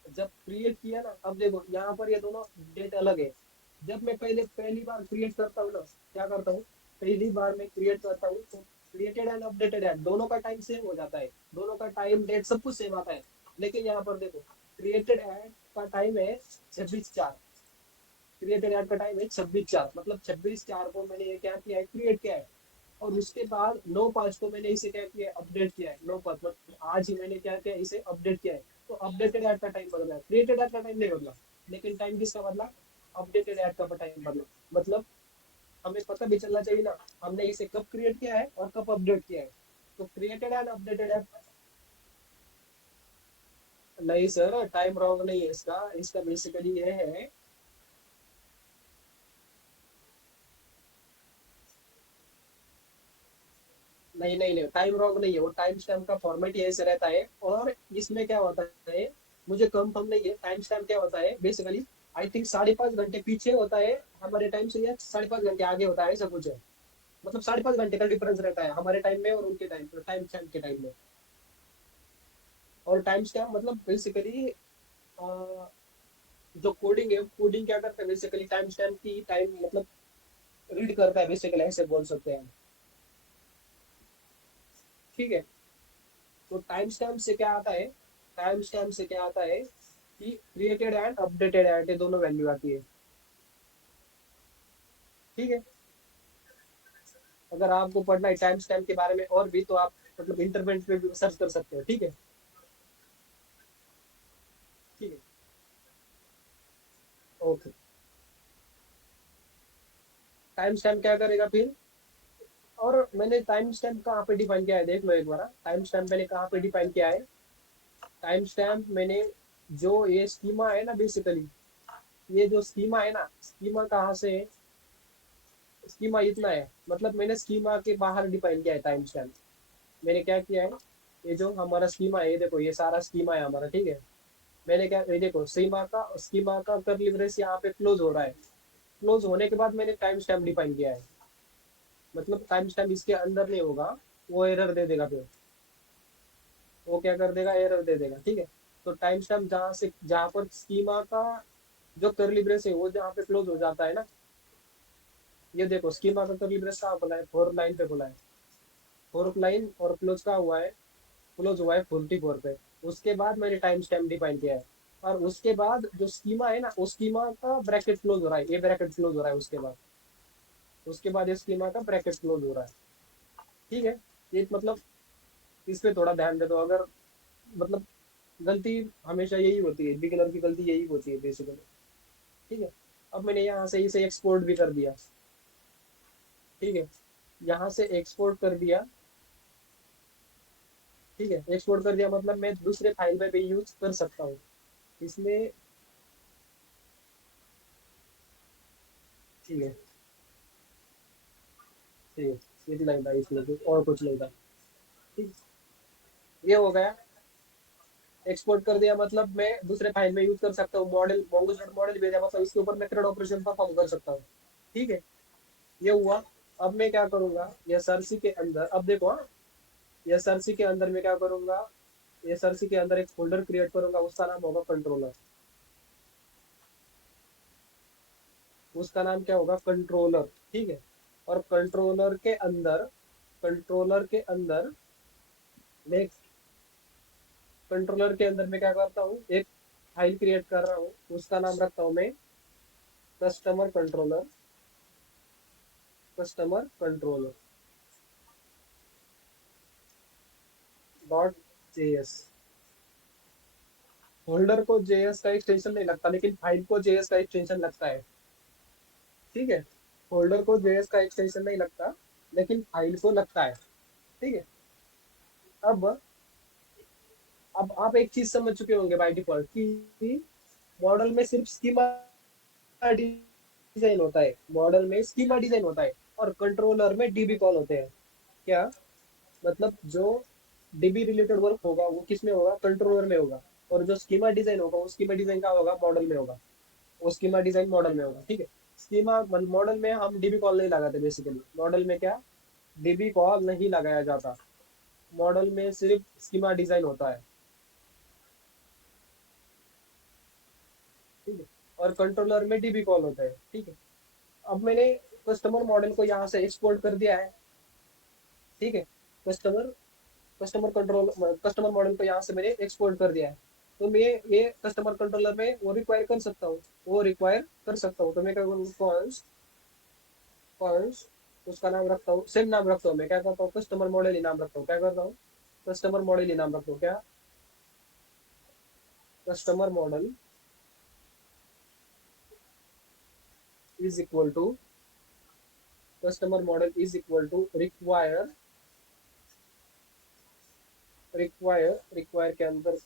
जब क्रिएट किया ना, अब देखो यहाँ पर ये दोनों डेट अलग है। जब मैं पहली बार क्रिएट करता हूँ ना, क्या करता हूँ, पहली बार मैं क्रिएट करता हूँ तो क्रिएटेड एंड अपडेटेड एड दोनों का टाइम सेम हो जाता है, दोनों का टाइम डेट सब कुछ सेम आता है। लेकिन यहाँ पर देखो, क्रिएटेड एड का टाइम है 26/4, क्रिएटेड एड का टाइम है 26/4, मतलब 26/4 को मैंने ये क्या किया है, क्रिएट किया है। और उसके बाद 9/5 को मैंने इसे क्या किया है, अपडेट किया है। 9/5 मतलब आज ही मैंने क्या किया, इसे अपडेट किया है। तो अपडेटेड ऐड का टाइम बदला है, क्रिएटेड ऐड का टाइम नहीं बदला। लेकिन टाइम किसका बदला, अपडेटेड ऐड का टाइम बदला। मतलब हमें पता भी चलना चाहिए ना, हमने इसे कब क्रिएट किया है और कब अपडेट किया है। तो क्रिएटेड एंड अपडेटेड ऐड, नहीं सर, टाइम रॉन्ग नहीं है इसका। इसका बेसिकली ये है, नहीं नहीं नहीं, टाइम रॉन्ग नहीं है, वो टाइम स्टैम्प का फॉर्मेट यही से रहता है। और इसमें क्या होता है, मुझे कंफर्म नहीं है, टाइम स्टैम्प क्या होता है बेसिकली, आई थिंक 5.5 घंटे पीछे होता है हमारे टाइम से, या 5.5 घंटे आगे होता है, ऐसा कुछ है। मतलब 5.5 घंटे का डिफरेंस रहता है हमारे टाइम में और उनके टाइम, टाइम स्टैम्प के टाइम में। और टाइम स्टैम्प मतलब बेसिकली जो कोडिंग है, कोडिंग क्या करता है बेसिकली, टाइम स्टैम्प की टाइम मतलब रीड करता है बेसिकली, ऐसे बोल सकते हैं। ठीक है। तो टाइम स्टैम्प से क्या आता है, टाइम स्टैम्प से क्या आता है कि क्रिएटेड एंड अपडेटेड एंड ये दोनों वैल्यू आती है। ठीक है। अगर आपको पढ़ना है टाइम स्टैम्प के बारे में और भी, तो आप मतलब इंटरनेट पे भी सर्च कर सकते हो। ठीक है। ठीक है। ओके। टाइम स्टैम्प क्या करेगा फिर, और मैंने टाइम स्टैम्प कहाँ पे डिफाइन किया है देख लो एक बार। टाइम स्टैम्प मैंने कहाँ पे डिफाइन किया है, टाइम स्टैम्प मैंने, जो ये स्कीमा है ना बेसिकली, ये जो स्कीमा है ना, स्कीमा कहाँ से है, स्कीमा इतना है, मतलब मैंने स्कीमा के बाहर डिफाइन किया है टाइम स्टैम्प। मैंने क्या किया है, ये जो हमारा स्कीमा है, ये देखो ये सारा स्कीमा है हमारा। ठीक है। मैंने क्या, ये देखो स्कीमा का कर्ली ब्रेस यहाँ पे क्लोज हो रहा है। क्लोज होने के बाद मैंने टाइम स्टैम्प डिफाइन किया है। मतलब टाइम स्टैम्प इसके अंदर नहीं होगा, वो एरर दे देगा फिर। वो क्या कर देगा, एरर दे देगा। ठीक है। तो टाइम स्टैम्प जहाँ पर स्कीमा का जो कर्ली ब्रेस है वो जहाँ पे क्लोज हो जाता है ना, ये देखो स्कीमा का कर्ली ब्रेस कहाँ खुला है, फोर्थ लाइन पे खुला है। फोर्थ लाइन और क्लोज का हुआ है, क्लोज हुआ है 44 पे। उसके बाद मैंने टाइम स्टैम्प डिफाइन किया है। और उसके बाद जो स्कीमा है ना, उस स्कीमा का ब्रैकेट क्लोज हो रहा है, ये ब्रैकेट क्लोज हो रहा है उसके बाद ये स्कीमा का ब्रैकेट क्लोज हो रहा है। ठीक है। ये मतलब इस पे थोड़ा ध्यान दे दो। अगर मतलब गलती हमेशा यही होती है, बिगिनर की गलती यही होती है बेसिकली। ठीक है। अब मैंने यहाँ से इसे एक्सपोर्ट भी कर दिया। ठीक है। यहाँ से एक्सपोर्ट कर दिया। ठीक है। एक्सपोर्ट कर दिया मतलब मैं दूसरे फाइल में भी यूज कर सकता हूँ इसमें। ठीक है। ठीक है, इतना ही था इसमें, और कुछ नहीं था। ठीक। ये हो गया। एक्सपोर्ट कर दिया मतलब मैं दूसरे फाइल में यूज कर सकता हूँ। मॉडल मोंगोस डॉट मॉडल भेजा मतलब इसके ऊपर मैं थ्रेड ऑपरेशन परफॉर्म कर सकता हूँ। ठीक है। ये हुआ। अब मैं क्या करूंगा, ये सरसी के अंदर, अब देखो हाँ, ये सरसी के अंदर मैं क्या करूंगा, ये सरसी के अंदर एक फोल्डर क्रिएट करूंगा, उसका नाम होगा कंट्रोलर। उसका नाम क्या होगा, कंट्रोलर। ठीक है। और कंट्रोलर के अंदर मैं कंट्रोलर के अंदर मैं क्या करता हूँ, एक फाइल क्रिएट कर रहा हूँ, उसका नाम रखता हूँ मैं customer controller. Customer controller dot JS. Folder को जेएस का एक्सटेंशन नहीं लगता, लेकिन फाइल को जेएस का एक्सटेंशन लगता है। ठीक है, फोल्डर को जेएस का एक्सटेंशन नहीं लगता, लेकिन फाइल को लगता है। ठीक है। अब आप एक चीज समझ चुके होंगे बाय डिफॉल्ट कि मॉडल में सिर्फ स्कीमा डिजाइन होता है, मॉडल में स्कीमा डिजाइन होता है, और कंट्रोलर में डीबी कॉल होते हैं। क्या मतलब, जो डीबी रिलेटेड वर्क होगा वो किस में होगा, कंट्रोलर में होगा, और जो स्कीमा डिजाइन होगा वो स्कीमा डिजाइन का होगा, मॉडल में होगा। वो स्कीमा डिजाइन मॉडल में होगा। ठीक है। स्कीमा मॉडल में हम डीबी कॉल नहीं लगाते, बेसिकली मॉडल में क्या, डीबी कॉल नहीं लगाया जाता, मॉडल में सिर्फ स्कीमा डिजाइन होता है। ठीक है। और कंट्रोलर में डीबी कॉल होता है। ठीक है। अब मैंने कस्टमर मॉडल को यहाँ से एक्सपोर्ट कर दिया है। ठीक है। Customer customer control customer model को यहाँ से मैंने एक्सपोर्ट कर दिया है। तो मैं ये कस्टमर कंट्रोलर में वो रिक्वायर कर सकता हूँ, वो रिक्वायर कर सकता हूँ। तो मैं क्या करूँगा, कॉन्स कॉन्स उसका नाम रखता हूँ, सेम नाम रखता हूँ। मैं क्या करता हूँ, कस्टमर मॉडल ही नाम रखता हूँ। क्या करता हूँ, कस्टमर मॉडल ही नाम रखता हूँ। क्या, customer model is equal to, customer model is equal to require, require के अंदर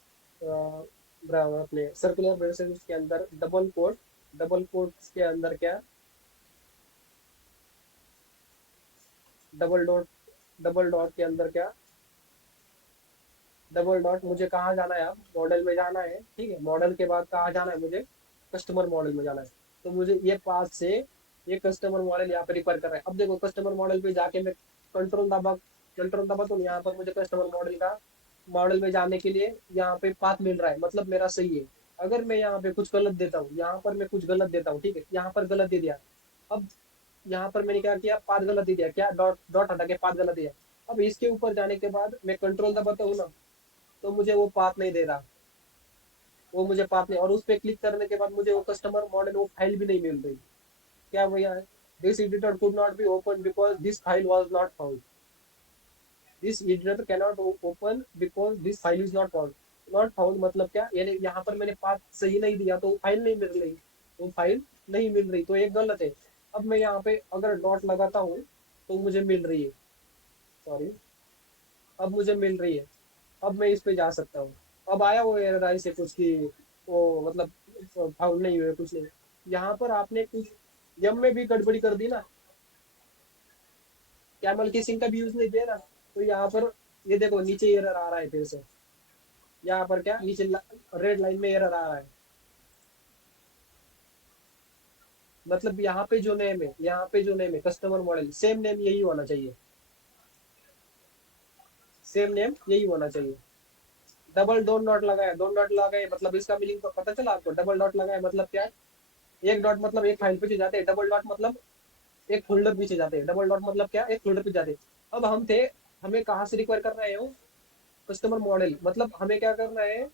अपने सर्कुलर ब्रेसेस के अंदर डबल कोट, डबल कोट्स के अंदर क्या, डबल डॉट, डबल डॉट के अंदर क्या, डबल डॉट। मुझे कहाँ जाना है, अब मॉडल में जाना है। ठीक है, मॉडल के बाद कहाँ जाना है मुझे, कस्टमर मॉडल में जाना है। तो मुझे ये पास से ये कस्टमर मॉडल यहाँ पे रिक्वायर कर रहा है। अब देखो, कस्टमर मॉडल पे जाके मैं कंट्रोल दबा तो यहाँ पर मुझे कस्टमर मॉडल का, मॉडल में जाने के लिए यहाँ पे पाथ मिल रहा है, मतलब मेरा सही है। अगर मैं यहाँ पे कुछ गलत देता हूँ, यहाँ पर मैं कुछ गलत देता हूँ, ठीक है, यहाँ पर गलत दे दिया। अब यहाँ पर मैंने क्या किया, पाथ गलत दे दिया, क्या, डॉट डॉट हटा के पाथ गलत दिया। अब इसके ऊपर जाने के बाद मैं कंट्रोल दबाता हूँ ना, तो मुझे वो पाथ नहीं दे रहा, वो मुझे पाथ नहीं, और उस पर क्लिक करने के बाद मुझे वो कस्टमर मॉडल, वो फाइल भी नहीं मिल रही। क्या भैया है, this editor could not be open because this file was not found, this editor can not open because this file is not found. Not found मतलब क्या, यानी यहाँ पर मैंने पाथ सही नहीं दिया तो फाइल नहीं मिल रही, वो फाइल नहीं मिल रही, तो ये गलत है। अब मैं यहाँ पे अगर डॉट लगाता हूँ तो मुझे मिल रही है, सॉरी, अब मुझे मिल रही है। अब मैं इस पे जा सकता हूँ। अब आया वो एरर आई से कुछ की, वो मतलब फाउंड नहीं हुए, कुछ नहीं। यहाँ पर आपने कुछ जब में भी गड़बड़ी कर दी ना, कैमल की सिंक का भी यूज नहीं दे रहा, तो यहाँ पर ये देखो नीचे एरर आ रहा है फिर से। यहाँ पर क्या, नीचे रेड लाइन में एरर आ रहा है। मतलब यहाँ पे जो नेम है, यहाँ पे जो नेम है कस्टमर मॉडल, सेम नेम यही होना चाहिए, सेम नेम यही होना चाहिए। डबल डॉट नॉट लगाया, डॉट नॉट लगाए मतलब इसका मीनिंग तो पता चला आपको, डबल डॉट लगाए मतलब क्या है, एक डॉट मतलब एक फाइल पीछे जाते हैं, डबल डॉट मतलब एक फोल्डर पीछे जाते हैं, डबल डॉट मतलब क्या, एक फोल्डर पीछे जाते हैं। अब हम थे, हमें कहाँ से रिक्वायर कर रहे हैं, कस्टमर मॉडल, मतलब हमें क्या करना है,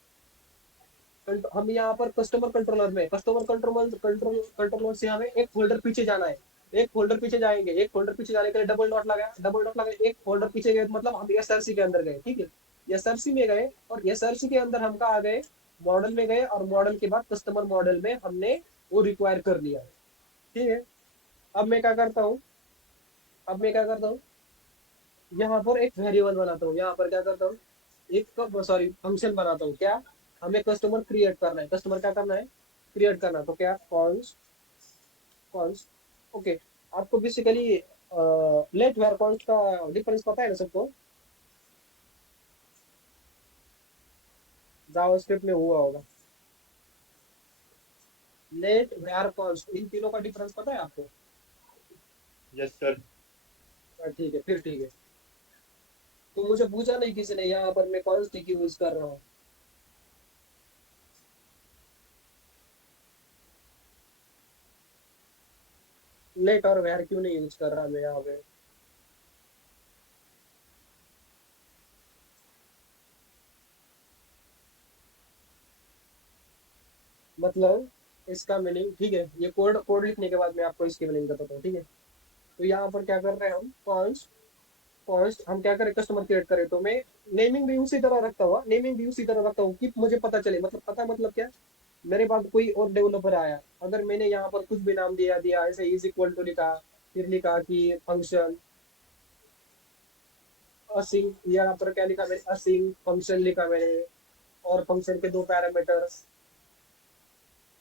हम यहाँ पर कस्टमर कंट्रोलर में, कस्टमर कंट्रोलर से हमें एक फोल्डर पीछे जाना है। एक फोल्डर पीछे जाएंगे, एक फोल्डर पीछे जाने के लिए डबल डॉट लगाया, डबल डॉट लगाया, एक फोल्डर पीछे गए, मतलब हम एसआरसी के अंदर गए। ठीक है, एसआरसी में गए, और एसआरसी के अंदर हम कहा गए, मॉडल में गए, और मॉडल के बाद कस्टमर मॉडल में हमने वो रिक्वायर कर लिया। ठीक है। अब मैं क्या करता हूँ, अब मैं क्या करता हूँ, यहाँ पर एक वेरिएबल बनाता हूँ, यहाँ पर क्या करता हूँ, एक सॉरी फंक्शन बनाता हूँ। क्या, हमें कस्टमर क्रिएट करना है, कस्टमर क्या करना है, क्रिएट करना है। तो क्या, कॉन्स कॉन्स, ओके। आपको बेसिकली लेट वेयर कॉन्स का डिफरेंस पता है ना सबको, जावास्क्रिप्ट में हुआ होगा। लेट वेयर कॉन्स, इन तीनों का डिफरेंस पता है आपको। Yes sir. ठीक है, फिर ठीक है। तो मुझे पूछा नहीं किसी ने, यहाँ पर मैं कॉन्स टिक यूज कर रहा हूँ। लेट और वेयर क्यों नहीं यूज कर रहा मैं यहाँ पे, मतलब इसका मीनिंग, ठीक है, ये कोड कोड लिखने के बाद मैं आपको इसकी मीनिंग बताता हूँ। ठीक है। तो यहाँ पर क्या कर रहे हैं हम, कॉन्स कॉन्स्ट हम क्या करें, कस्टमर क्रिएट करें, तो मैं नेमिंग भी उसी तरह रखता हुआ, नेमिंग भी उसी तरह रखता हूँ कि मुझे पता चले, मतलब पता मतलब क्या, मेरे बाद कोई और डेवलपर आया, अगर मैंने यहाँ पर कुछ भी नाम दिया दिया ऐसे इज इक्वल टू लिखा, फिर लिखा कि फंक्शन असिंग, यहाँ पर क्या लिखा मैंने, असिंग फंक्शन लिखा मैंने, और फंक्शन के दो पैरामीटर्स,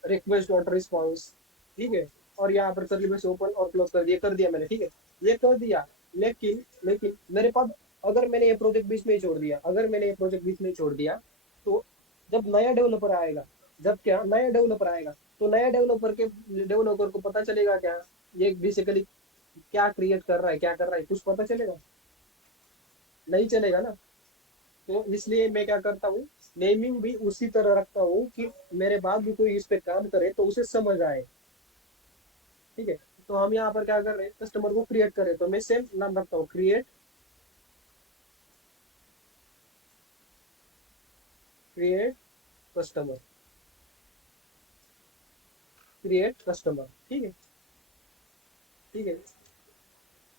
रिक्वेस्ट डॉट रिस्पॉन्स, ठीक है, और यहाँ पर करली ब्रेस ओपन और क्लोज कर दिया मैंने, ठीक है, ये कर दिया। लेकिन लेकिन मेरे पास, अगर मैंने ये प्रोजेक्ट बीच में ही छोड़ दिया, अगर मैंने ये प्रोजेक्ट बीच में ही छोड़ दिया, तो जब नया डेवलपर आएगा, जब क्या नया डेवलपर आएगा, तो नया डेवलपर को पता चलेगा क्या, ये बेसिकली क्या क्रिएट कर रहा है, क्या कर रहा है, कुछ पता चलेगा, नहीं चलेगा ना। तो इसलिए मैं क्या करता हूँ, नेमिंग भी उसी तरह रखता हूँ कि मेरे बाद भी कोई इस पे काम करे तो उसे समझ आए, ठीक है। तो हम यहाँ पर क्या कर रहे हैं, कस्टमर को क्रिएट करें, तो मैं सेम नाम रखता हूँ, create create customer, create customer, ठीक है, ठीक है।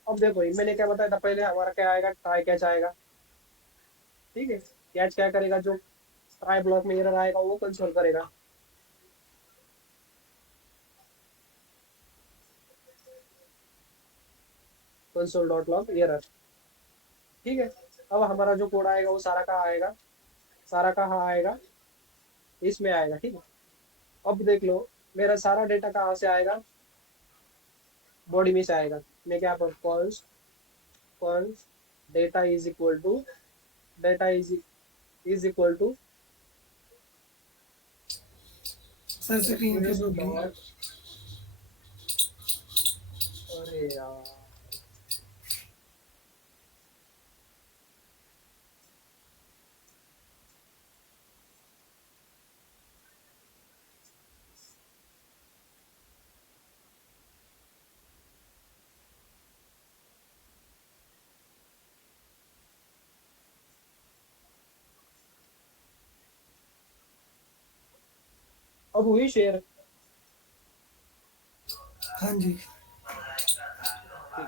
अब देखो, ये मैंने क्या बताया था पहले, हमारा क्या आएगा, ट्राई कैच आएगा, ठीक है। कैच क्या करेगा, जो ट्राई ब्लॉक में एरर आएगा वो कंसोल करेगा, कंसोल डॉट लॉग एरर, ठीक है। अब हमारा जो कोड आएगा वो सारा कहाँ आएगा, सारा कहाँ आएगा, इसमें आएगा, ठीक है। अब देख लो, मेरा सारा डेटा कहाँ से आएगा, बॉडी में से आएगा। मैं क्या पर const const data is equal to, data is equal to sir screen पे रिक्वेस्ट प्रॉब्लम। डॉट, अरे यार, अब हुई शेयर, हाँ जी। ठीक है।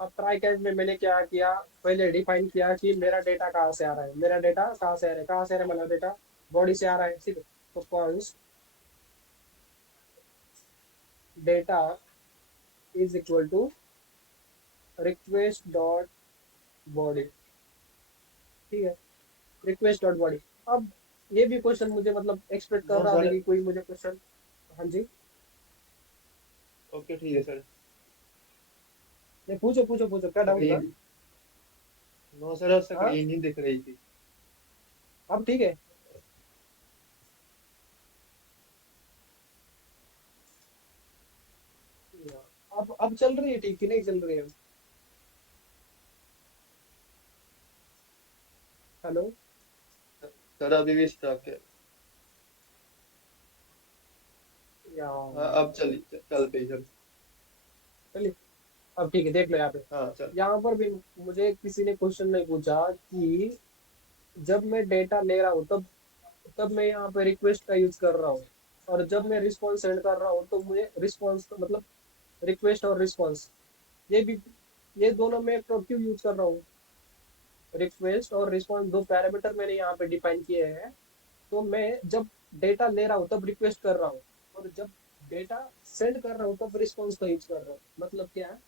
अब ट्राई कैच में मैंने क्या किया, पहले डिफाइन किया कि मेरा डेटा कहाँ से आ रहा है, मेरा डेटा कहाँ से आ रहा है, कहाँ से आ रहा है, मतलब डेटा बॉडी से आ रहा है, ठीक है। तो const data is equal to request dot body, ठीक है, रिक्वेस्ट डॉट बॉडी। अब ये भी क्वेश्चन मुझे मतलब एक्सपेक्ट कर नो रहा था सर। कि कोई मुझे क्वेश्चन, हाँ जी, ओके ठीक है सर। नहीं पूछो पूछो पूछो, क्या डाउट था। स्क्रीन, नो सर, हाँ, स्क्रीन ही दिख रही थी। अब ठीक है, अब चल रही है ठीक कि नहीं चल रही है, हेलो, सर अभी भी स्टक है। हाँ यार, अब चली, चल पे सर। चलिए, अब ठीक है, देख लो यहाँ पे, हाँ चल। यहाँ पर भी मुझे किसी ने क्वेश्चन नहीं पूछा कि जब मैं डेटा ले रहा हूँ तब, मैं यहाँ पे रिक्वेस्ट का यूज कर रहा हूँ, और जब मैं रिस्पॉन्स सेंड कर रहा हूँ तो मुझे रिस्पॉन्स मतलब रिक्वेस्ट और रिस्पॉन्स, ये भी, ये दोनों मैं क्यों यूज कर रहा हूँ, रिक्वेस्ट और रिस्पॉन्स दो पैरामीटर मैंने यहाँ पे डिफाइन किए हैं। तो मैं जब डेटा ले रहा हूँ तब रिक्वेस्ट कर रहा हूँ, और जब डेटा सेंड कर रहा हूँ तब रिस्पॉन्स का यूज कर रहा हूँ। मतलब क्या है,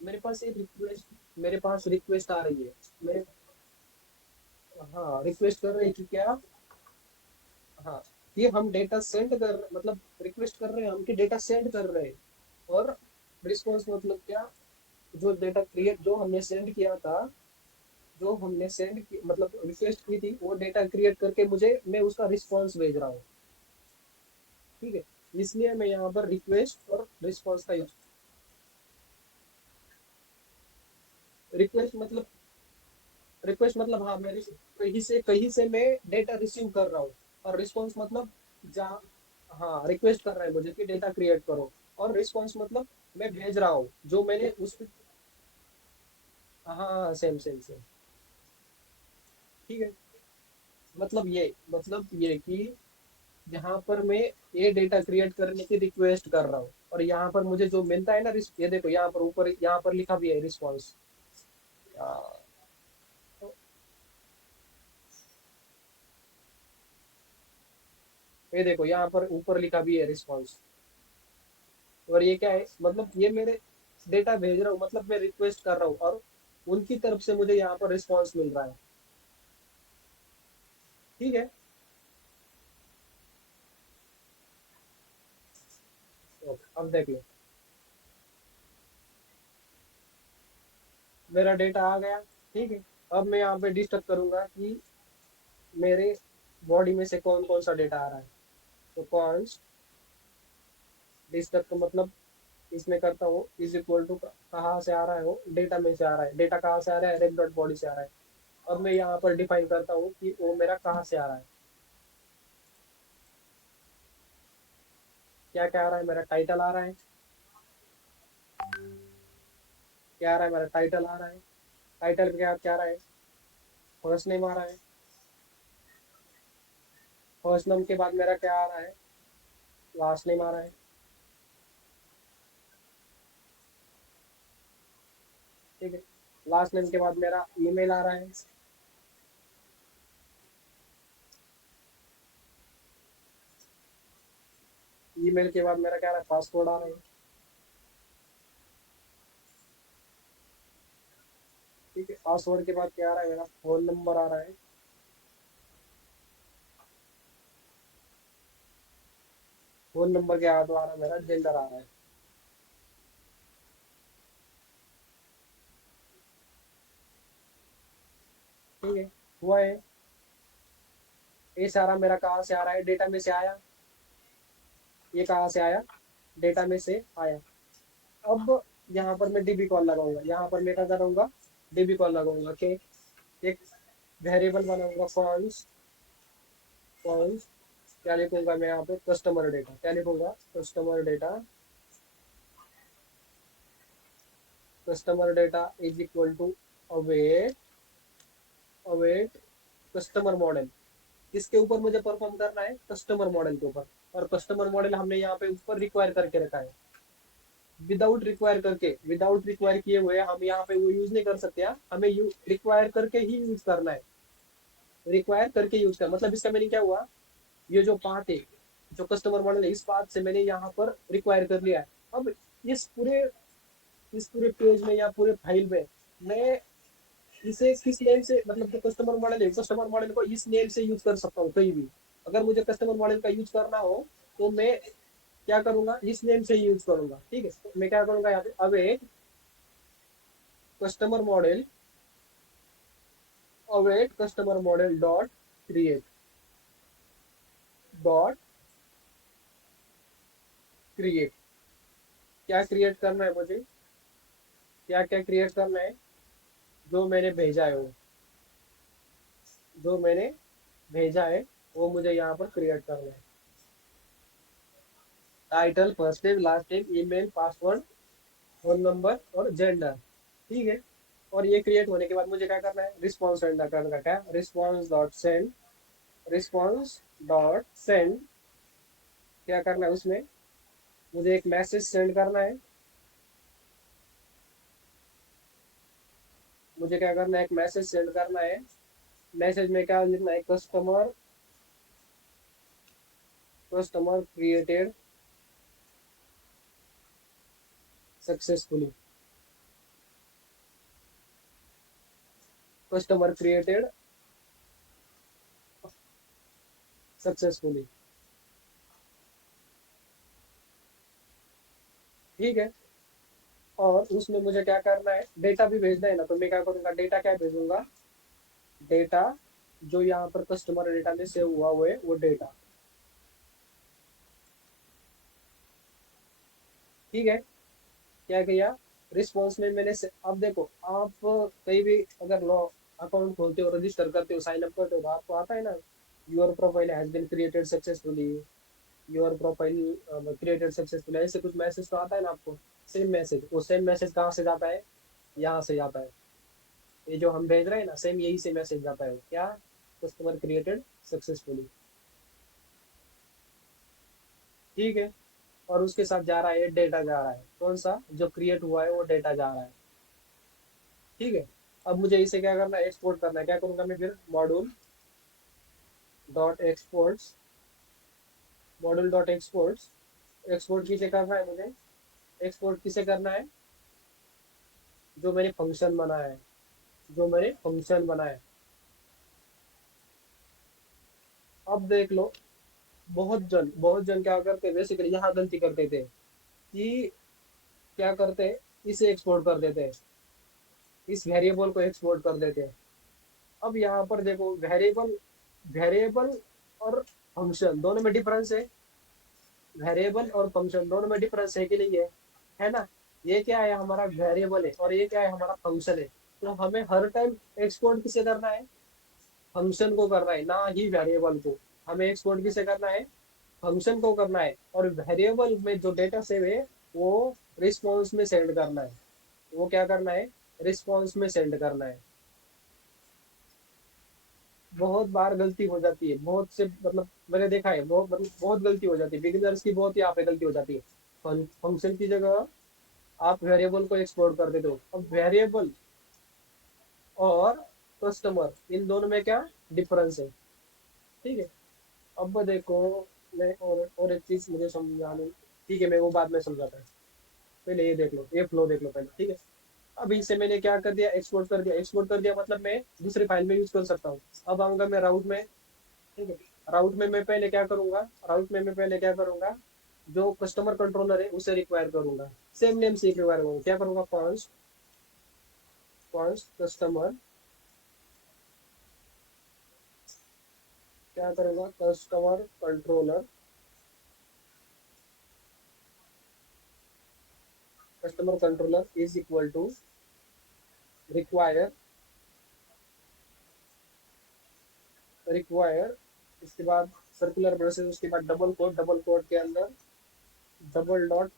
मेरे पास एक रिक्वेस्ट, मेरे पास रिक्वेस्ट आ रही है, मेरे, हाँ रिक्वेस्ट कर रही है कि क्या, हाँ, ये हम डेटा सेंड कर, मतलब रिक्वेस्ट कर रहे हैं हम कि डेटा सेंड कर रहे हैं, और रिस्पॉन्स मतलब क्या, जो डेटा क्रिएट, जो हमने सेंड किया था, जो हमने सेंड की मतलब रिक्वेस्ट की थी, वो डेटा क्रिएट करके मुझे, मैं उसका रिस्पॉन्स भेज रहा हूँ, ठीक है। इसलिए मैं यहाँ पर रिक्वेस्ट और रिस्पॉन्स का यूज, रिक्वेस्ट मतलब, रिक्वेस्ट मतलब हाँ, मैं कहीं से मैं डेटा रिसीव कर रहा हूँ, और रिस्पॉन्स मतलब जहाँ, हाँ रिक्वेस्ट कर रहा है मुझे कि डेटा क्रिएट करो, और रिस्पॉन्स मतलब मैं भेज रहा हूँ जो मैंने उस, हाँ हाँ सेम सेम सेम, ठीक है। मतलब ये कि जहाँ पर मैं ये डेटा क्रिएट करने की रिक्वेस्ट कर रहा हूँ, और यहाँ पर मुझे जो मिलता है ना, ये देखो यहाँ पर ऊपर यहाँ पर लिखा भी है रिस्पॉन्स, यार, ये देखो यहाँ पर ऊपर लिखा भी है रिस्पॉन्स। और ये क्या है, मतलब ये मेरे डेटा भेज रहा हूँ, मतलब मैं रिक्वेस्ट कर रहा हूँ और उनकी तरफ से मुझे यहाँ पर रिस्पॉन्स मिल रहा है। ठीक है। अब देख लो, मेरा डेटा आ गया। ठीक है। अब मैं यहाँ पे डिस्टर्ब करूंगा कि मेरे बॉडी में से कौन कौन सा डेटा आ रहा है। तो कौन डिस्टर्ब का मतलब इसमें करता हूँ इज इक्वल टू कहाँ से आ रहा है, वो डेटा में से आ रहा है। डेटा कहाँ से आ रहा है, रेड डॉट बॉडी से आ रहा है। अब मैं यहाँ पर डिफाइन करता हूँ कि वो मेरा कहाँ से आ रहा है। क्या क्या आ रहा है, मेरा टाइटल आ रहा है। क्या आ रहा है, मेरा टाइटल आ रहा है। टाइटल पे क्या क्या आ रहा है, फर्स्ट नेम आ रहा है। फर्स्ट नेम के बाद मेरा क्या आ रहा है, लास्ट नेम आ रहा है। ठीक है। लास्ट नेम के बाद मेरा ईमेल आ रहा है। ईमेल के बाद मेरा क्या आ रहा है, पासवर्ड आ रहा है। ठीक है। पासवर्ड के बाद क्या आ रहा है, मेरा फोन नंबर आ रहा है। फोन नंबर के बाद आ रहा है, मेरा जेंडर आ रहा है। ठीक है। हुआ है। ये सारा मेरा कहाँ से आ रहा है, डेटा में से आया। ये कहाँ से आया, डेटा में से आया। अब यहाँ पर मैं डीबी कॉल लगाऊंगा, यहाँ पर मैं क्या करूंगा, डीबी कॉल लगाऊंगा कि एक वेरिएबल बनाऊंगा कॉन्स। कॉन्स क्या लिखूंगा मैं यहाँ पे, कस्टमर डेटा। क्या लिखूंगा, customer data. Customer data is equal to await, await customer model. किसके ऊपर मुझे परफॉर्म करना है, कस्टमर मॉडल के ऊपर। और कस्टमर मॉडल हमने यहाँ पे ऊपर रिक्वायर करके रखा है। विदाउट रिक्वायर करके, विदाउट रिक्वायर किए हुए हम यहाँ पे वो यूज नहीं कर सकते हैं। हमें रिक्वायर करके ही यूज करना है। रिक्वायर करके यूज कर मतलब इसका मीनिंग क्या हुआ, ये जो पाथ है, जो कस्टमर मॉडल है, इस पाथ से मैंने यहाँ पर रिक्वायर कर लिया है। अब इस पूरे इस पूरे पेज में या पूरे फाइल में मैं इसे किस नेम से, मतलब जो कस्टमर मॉडल है, कस्टमर मॉडल को इस नेम से यूज कर सकता हूँ कहीं भी। अगर मुझे कस्टमर मॉडल का यूज करना हो तो मैं क्या करूंगा, इस नेम से यूज करूंगा। ठीक है। तो मैं क्या करूंगा यहाँ पे, अब एक customer model, await customer model dot create, dot create. क्या क्रिएट करना है मुझे, क्या क्या क्रिएट करना है, जो मैंने भेजा है वो, जो मैंने भेजा है वो मुझे यहाँ पर क्रिएट करना है। Title, first name, last name, email, password, phone number और जेंडर। ठीक है। और ये क्रिएट होने के बाद मुझे क्या करना है, रिस्पॉन्स सेंड करना का, क्या response dot send, response dot send. क्या करना है उसमें, मुझे एक मैसेज सेंड करना है। मुझे क्या करना है, एक मैसेज सेंड करना है। मैसेज में क्या लिखना है, customer, customer created successfully, customer created successfully. ठीक है। और उसमें मुझे क्या करना है, डेटा भी भेजना है ना, तो मैं क्या करूंगा, डेटा क्या भेजूंगा, डेटा जो यहाँ पर कस्टमर डेटा में सेव हुआ हुआ है वो डेटा। ठीक है। क्या किया, रिस्पॉन्स में मैंने अब देखो, आप कहीं भी अगर लो अकाउंट खोलते हो, रजिस्टर करते हो, साइन अप करते हो, तो आपको आता है ना, your profile has been created successfully, your profile created successfully, ऐसे कुछ मैसेज तो आता है ना आपको। सेम मैसेज, वो सेम मैसेज कहाँ से जाता है, यहाँ से जाता है। ये जो हम भेज रहे हैं ना, सेम यही से मैसेज जाता है, क्या, कस्टमर क्रिएटेड सक्सेसफुली। ठीक है। और उसके साथ जा रहा है डेटा, जा रहा है कौन सा, जो क्रिएट हुआ है वो डेटा जा रहा है। ठीक है। अब मुझे इसे क्या करना है, एक्सपोर्ट करना है। क्या करूंगा मैं फिर, module dot exports, module dot exports, export किसे करना है मुझे, एक्सपोर्ट किसे करना है, जो मैंने फंक्शन बनाया है, जो मैंने फंक्शन बनाया है। अब देख लो, बहुत जन क्या करते, बेसिकली यहाँ गलती करते थे कि क्या करते, इसे एक्सपोर्ट कर देते, इस वेरिएबल को एक्सपोर्ट कर देते। अब यहाँ पर देखो, वेरिएबल वेरिएबल और फंक्शन दोनों में डिफरेंस है, वेरिएबल और फंक्शन दोनों में डिफरेंस है कि नहीं है ना। ये क्या है, हमारा वेरिएबल है, और ये क्या है, हमारा फंक्शन है। तो हमें हर टाइम एक्सपोर्ट किसे करना है, फंक्शन को करना है, ना ही वेरिएबल को। हमें एक्सपोर्ट किसे करना है, फंक्शन को करना है। और वेरिएबल में जो डेटा सेव है वो रिस्पॉन्स में सेंड करना है, वो क्या करना है, रिस्पॉन्स में सेंड करना है। बहुत बार गलती हो जाती है, बहुत से मतलब मैंने देखा है, बहुत गलती हो जाती है, बिगिनर्स की बहुत यहाँ पे गलती हो जाती है। फंक्शन की जगह आप वेरिएबल को एक्सपोर्ट कर देते हो। अब वेरिएबल और कस्टमर, इन दोनों में क्या डिफरेंस है, ठीक है। अब देखो, मैं और एक चीज मुझे समझानी, ठीक है, मैं वो बाद में समझाता हूँ। पहले ये देख लो, ये फ्लो देख लो पहले, ठीक है। अभी इसे मैंने क्या कर दिया, एक्सपोर्ट कर दिया। एक्सपोर्ट कर दिया मतलब मैं दूसरी फाइल में यूज कर सकता हूँ। अब आऊंगा मैं राउट में, ठीक है। राउट में मैं पहले क्या करूंगा, जो कस्टमर कंट्रोलर है उसे रिक्वायर करूंगा, सेम नेम से रिक्वायर करूंगा। क्या करूंगा, कॉन्स्ट कॉन्स्ट कस्टमर, क्या करूंगा, customer controller, customer controller is equal to require, require, इसके बाद सर्कुलर ब्रेसेस, उसके बाद डबल कोट के अंदर डबल डॉट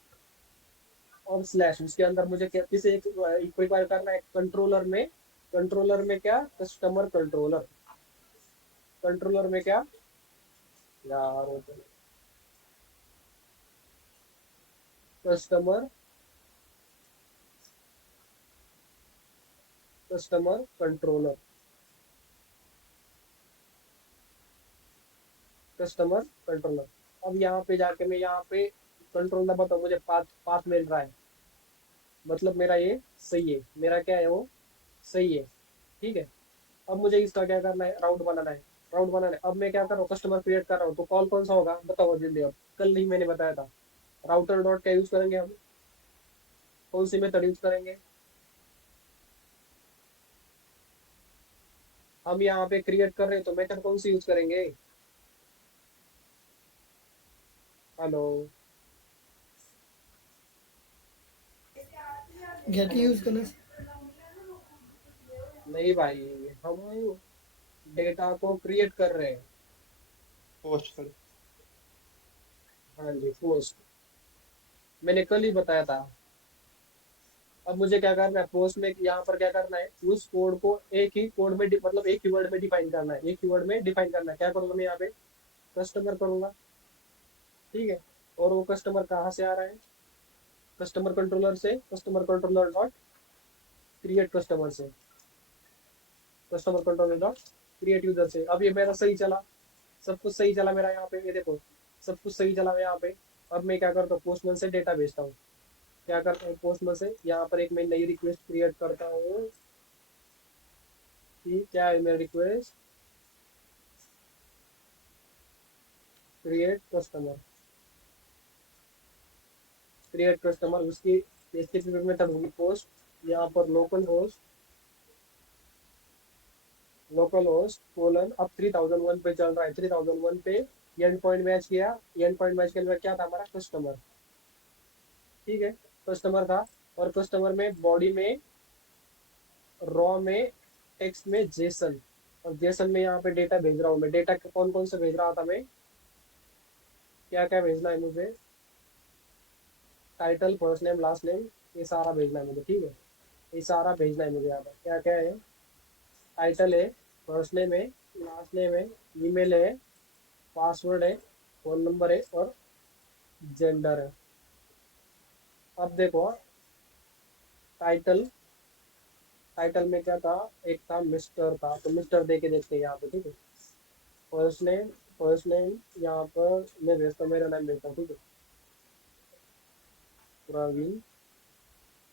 और स्लैश, उसके अंदर मुझे किसे रिक्वायर करना है, कंट्रोलर में क्या, कस्टमर कंट्रोलर, कंट्रोलर में क्या यार, customer customer controller, customer controller. अब यहाँ पे जाके मैं यहाँ पे कंट्रोल दबाता बताओ, मुझे पाथ पाथ मिल रहा है, मतलब मेरा ये सही है, मेरा क्या है वो सही है, ठीक है। अब मुझे इसका क्या करना है, राउट बनाना है, राउट बनाना है। अब मैं क्या कर रहा हूँ, कस्टमर क्रिएट कर रहा हूँ, तो कॉल कौन सा होगा बताओ जल्दी। अब कल नहीं मैंने बताया था, राउटर डॉट का यूज करेंगे हम, कौन सी मेथड यूज करेंगे, हम यहाँ पे क्रिएट कर रहे हैं तो मेथड कौन सी यूज करेंगे, हेलो। गेट यूज करना। नहीं भाई, हम डेटा को क्रिएट कर रहे हैं। पोस्ट कर। हाँ जी, पोस्ट, मैंने कल ही बताया था। अब मुझे क्या करना है, पोस्ट में यहाँ पर क्या करना है, उस कोड को एक ही कोड में मतलब एक ही वर्ड में डिफाइन करना है, एक ही वर्ड में डिफाइन करना है। क्या करूंगा मैं यहाँ पे, कस्टमर करूंगा, ठीक है। और वो कस्टमर कहाँ से आ रहा है, कस्टमर कंट्रोलर से, customer controller dot create customer से, customer controller dot create user से। अब ये मेरा सही चला, सब कुछ सही चला मेरा यहाँ पे, ये देखो सब कुछ सही चला यहाँ पे। अब मैं क्या करता हूँ, पोस्टमैन से डेटा भेजता हूँ। क्या करता हूँ, पोस्टमैन से यहाँ पर एक मैं नई रिक्वेस्ट क्रिएट करता हूँ, कि क्या है मेरा request, create customer, create customer, उसकी एचटीटीपी में तब होगी पोस्ट, यहाँ पर लोकल होस्ट कोलन, अब 3001 पे चल रहा है, 3001 पे एंड पॉइंट मैच किया, एंड पॉइंट मैच के अंदर क्या था हमारा, कस्टमर, ठीक है, कस्टमर था। और कस्टमर में बॉडी में, रॉ में, टेक्स्ट में जेसन, और जेसन में यहाँ पे डेटा भेज रहा हूँ मैं। डेटा कौन कौन से भेज रहा था मैं, क्या क्या भेजना है मुझे, title, first name, last name, ये सारा भेजना है मुझे, ठीक है। ये सारा भेजना है मुझे। यहाँ पर क्या क्या है, टाइटल है, फर्स्ट नेम है, लास्ट नेम है, ईमेल है, पासवर्ड है, फोन नंबर है, और जेंडर है। अब देखो, टाइटल टाइटल में क्या था, एक था मिस्टर था, तो मिस्टर दे के देखते हैं यहाँ पे, ठीक है। फर्स्ट नेम, फर्स्ट नेम यहाँ पर मैं भेजता हूँ, मेरा नाम भेजता हूँ, ठीक है, प्रवीण।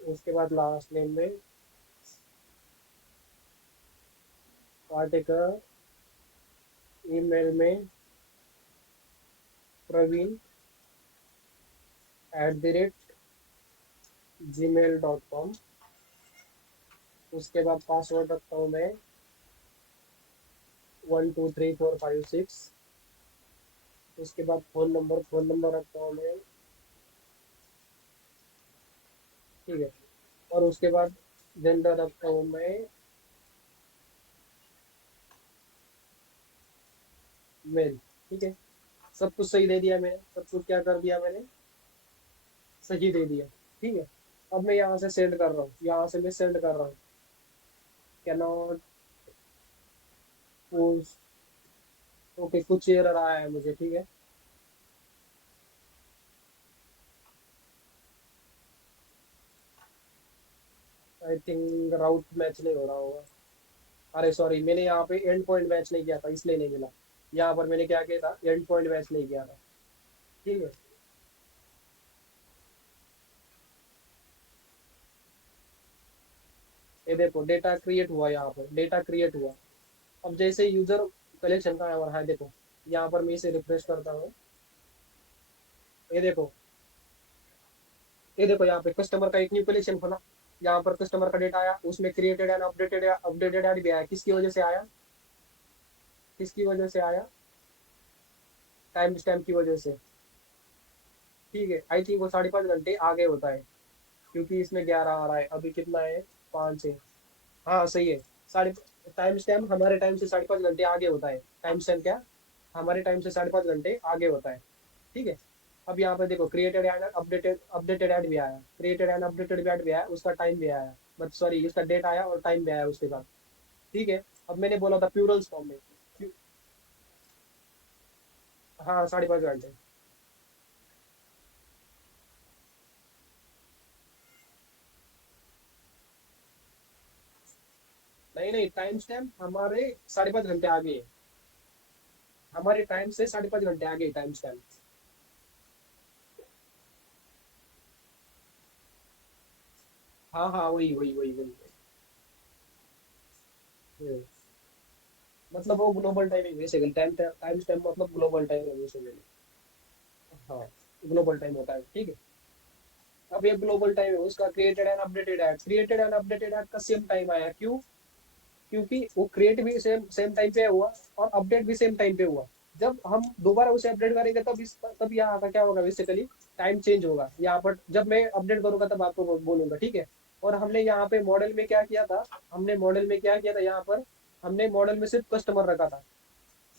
उसके बाद लास्ट नेम में पार्टिकल, ईमेल में प्रवीण @gmail.com। उसके बाद पासवर्ड रखता हूँ मैं 123456। उसके बाद फोन नंबर रखता हूँ मैं, ठीक है। और उसके बाद जेंडर रखता हूँ मैं मेल, ठीक है। सब कुछ सही दे दिया मैंने, सब कुछ क्या कर दिया मैंने, सही दे दिया, ठीक है। अब मैं यहाँ से सेंड कर रहा हूँ, यहाँ से मैं सेंड कर रहा हूँ, कैनॉट पोस्ट। ओके, कुछ एरर आया है मुझे, ठीक है। आई थिंक राउट मैच नहीं हो रहा होगा। अरे सॉरी, मैंने यहाँ पे एंड पॉइंट मैच नहीं किया था, इसलिए नहीं मिला। यहाँ पर मैंने क्या किया था, एंड पॉइंट मैच नहीं किया था, ठीक है। ये देखो डेटा क्रिएट हुआ, यहाँ पर डेटा क्रिएट हुआ। अब जैसे यूजर कलेक्शन का है, देखो यहाँ पर मैं इसे रिफ्रेश करता हूँ। ये देखो, ये देखो यहाँ पे कस्टमर का एक न्यू कलेक्शन खुला। यहाँ पर कस्टमर का डेटा आया, उसमें क्रिएटेड एंड अपडेटेड ऐड भी आया। किसकी वजह से आया, किसकी वजह से आया, टाइम स्टैम्प की वजह से, ठीक है। आई थिंक वो 5.5 घंटे आगे होता है, क्योंकि इसमें 11 आ रहा है, अभी कितना है, 5 है। हाँ सही है। साढ़े टाइम स्टैम्प हमारे टाइम से 5.5 घंटे आगे होता है। टाइम स्टैम्प क्या, हमारे टाइम से 5.5 घंटे आगे होता है, ठीक है। अब यहाँ पे देखो created and updated updated add भी आया, क्रिएटेड एंड अपडेटेड भी ऐड भी आया, उसका टाइम भी आया, बट सॉरी उसका डेट आया और टाइम भी आया उसके साथ, ठीक है। अब मैंने बोला था प्लूरल्स फॉर्म में, हाँ 5.5 घंटे। नहीं नहीं, टाइम स्टैम्प हमारे 5.5 घंटे आगे है, हमारे टाइम से 5.5 घंटे आगे टाइम स्टैम्प। हाँ हाँ, वही वही वही वही वही। मतलब वो global timing basically, time time stamp मतलब ग्लोबल टाइम है बेसिकली। हाँ, ग्लोबल टाइम होता है, ठीक है। अब ये ग्लोबल टाइम है, उसका created and updated add, created and updated add का सेम टाइम आया, क्यों, क्योंकि वो क्रिएट भी सेम सेम टाइम पे हुआ और अपडेट भी सेम टाइम पे हुआ। जब हम दोबारा उसे अपडेट करेंगे तब तब यहाँ का क्या होगा, बेसिकली टाइम चेंज होगा यहाँ पर। जब मैं अपडेट करूंगा तब आपको बोलूंगा, ठीक है। और हमने यहाँ पे मॉडल में क्या किया था, हमने मॉडल में क्या किया था, यहाँ पर हमने मॉडल में सिर्फ कस्टमर रखा था,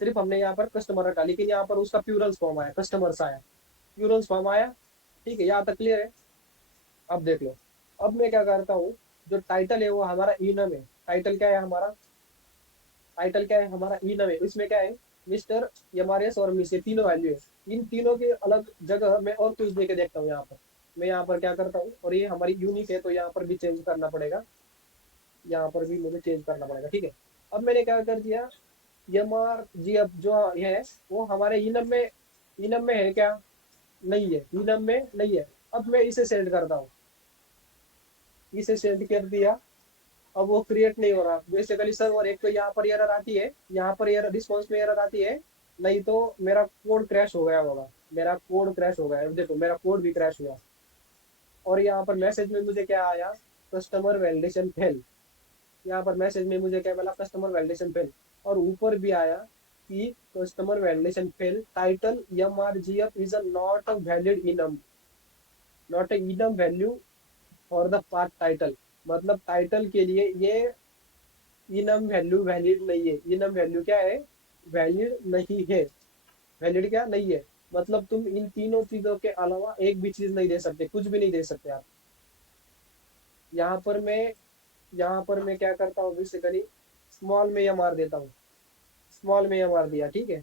सिर्फ हमने यहाँ पर कस्टमर रखा, लेकिन यहाँ पर उसका प्यूरल्स फॉर्म आया, कस्टमर्स आया, प्यूरल्स फॉर्म आया, ठीक है। यहाँ तक क्लियर है। अब देख लो, अब मैं क्या करता हूँ, जो टाइटल है वो हमारा इनम है। टाइटल क्या है हमारा, टाइटल क्या है हमारा, इनम है। इसमें क्या है, मिस्टर, एमआरएस और मिस, ये तीनों वैल्यू है। इन तीनों के अलग जगह मैं और कुछ दे के देखता हूँ यहाँ पर। मैं यहाँ पर क्या करता हूँ, और ये हमारी यूनिक है तो यहाँ पर भी चेंज करना पड़ेगा, यहाँ पर भी मुझे चेंज करना पड़ेगा, ठीक है। अब मैंने क्या कर दिया, एम आर जी अब जो है वो हमारे इनम में है क्या, नहीं है, इनम में नहीं है। अब मैं इसे सेंड करता हूँ, इसे सेंड कर दिया। अब वो क्रिएट नहीं हो रहा बेसिकली सर्वर, एक तो यहाँ पर एरर आती है, यहाँ पर एरर रिस्पॉन्स में एरर आती है, नहीं तो मेरा कोड क्रैश हो गया होगा, मेरा कोड क्रैश हो गया है। देखो मेरा कोड भी क्रैश हुआ। और यहाँ पर मैसेज में मुझे क्या आया, कस्टमर वैलिडेशन फेल। यहाँ पर मैसेज में मुझे क्या मिला, कस्टमर वैलिडेशन फेल। और ऊपर भी आया कि customer validation fail, title MRGF is a not a valid enum, not a enum value for the part title. मतलब टाइटल के लिए ये इनम वैल्यू वैलिड नहीं है। इनम वैल्यू क्या है, वैलिड नहीं है, वैलिड क्या नहीं है। मतलब तुम इन तीनों चीजों के अलावा एक भी चीज नहीं दे सकते, कुछ भी नहीं दे सकते आप। यहाँ पर मैं यहाँ पर मैं क्या करता हूँ, बेसिकली स्मॉल में या मार देता हूँ, स्मॉल में या मार दिया, ठीक है।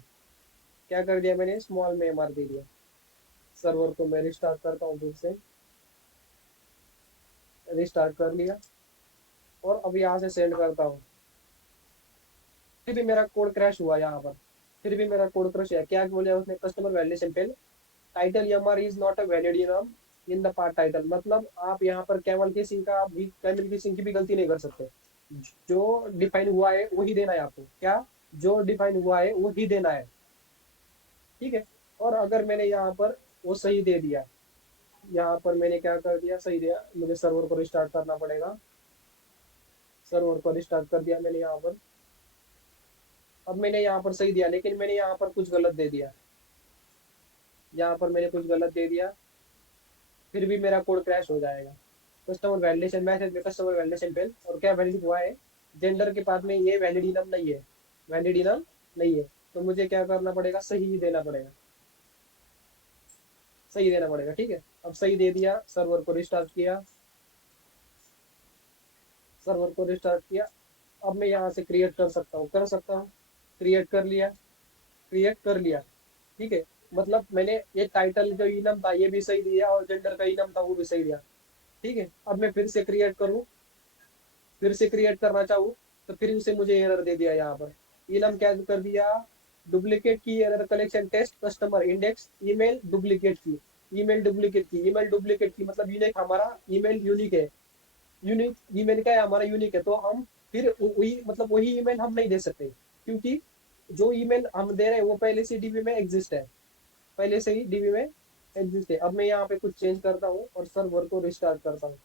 क्या कर दिया मैंने, स्मॉल में मार दे दिया। सर्वर को मैं रिस्टार्ट करता हूँ फिर से, रिस्टार्ट कर लिया। और अब यहाँ से सेंड करता हूँ, फिर भी मेरा कोड क्रैश हुआ यहाँ पर, फिर भी मेरा कोड क्रैश है। क्या बोला उसने, customer validation fail, title MR is not a valid enum in the part title. मतलब आप यहाँ पर कैमल की सिंह का भी, कैमल की सिंह की भी गलती नहीं कर सकते। जो डिफाइन हुआ है वही देना है आपको। क्या, जो डिफाइन हुआ है वही देना है, ठीक है। और अगर मैंने यहाँ पर वो सही दे दिया, यहाँ पर मैंने क्या कर दिया, सही दिया, मुझे सर्वर को रिस्टार्ट करना पड़ेगा। सर्वर को रिस्टार्ट कर दिया मैंने यहाँ पर। अब मैंने यहाँ पर सही दिया, लेकिन मैंने यहाँ पर कुछ गलत दे दिया, यहाँ पर मैंने कुछ गलत दे दिया, फिर भी मेरा कोड क्रैश हो जाएगा। कस्टमर वैलिडेशन मैसेज में कस्टमर वैलिडेशन फेल, और क्या वैलिड हुआ है, जेंडर के पास में ये वैलिड इनम नहीं है, वैलिड इनम नहीं है। तो मुझे क्या करना पड़ेगा, सही देना पड़ेगा, सही देना पड़ेगा, ठीक है। अब सही दे दिया, सर्वर को रिस्टार्ट किया, सर्वर को रिस्टार्ट किया। अब मैं यहाँ से क्रिएट कर सकता हूँ, क्रिएट कर लिया, क्रिएट कर लिया, ठीक है। मतलब मैंने ये टाइटल जो इनम था ये भी सही दिया, और जेंडर का इनम था वो भी सही दिया, ठीक है। अब मैं फिर से क्रिएट करूँ, फिर से क्रिएट करना चाहूँ, तो फिर उसे मुझे एरर दे दिया यहाँ पर। इनम क्या कर दिया, डुप्लीकेट की error collection test customer index email duplicate की, ईमेल डुप्लीकेट की, ईमेल डुप्लीकेट की, मतलब यूनिक, हमारा ईमेल यूनिक है, यूनिक ईमेल क्या है, हमारा यूनिक है। तो हम फिर वही, मतलब वही ईमेल हम नहीं दे सकते, क्योंकि जो ईमेल हम दे रहे हैं वो पहले से डीबी में एग्जिस्ट है, पहले से ही डीबी में एग्जिस्ट है। अब मैं यहाँ पे कुछ चेंज करता हूँ और सर्वर को रिस्टार्ट करता हूँ,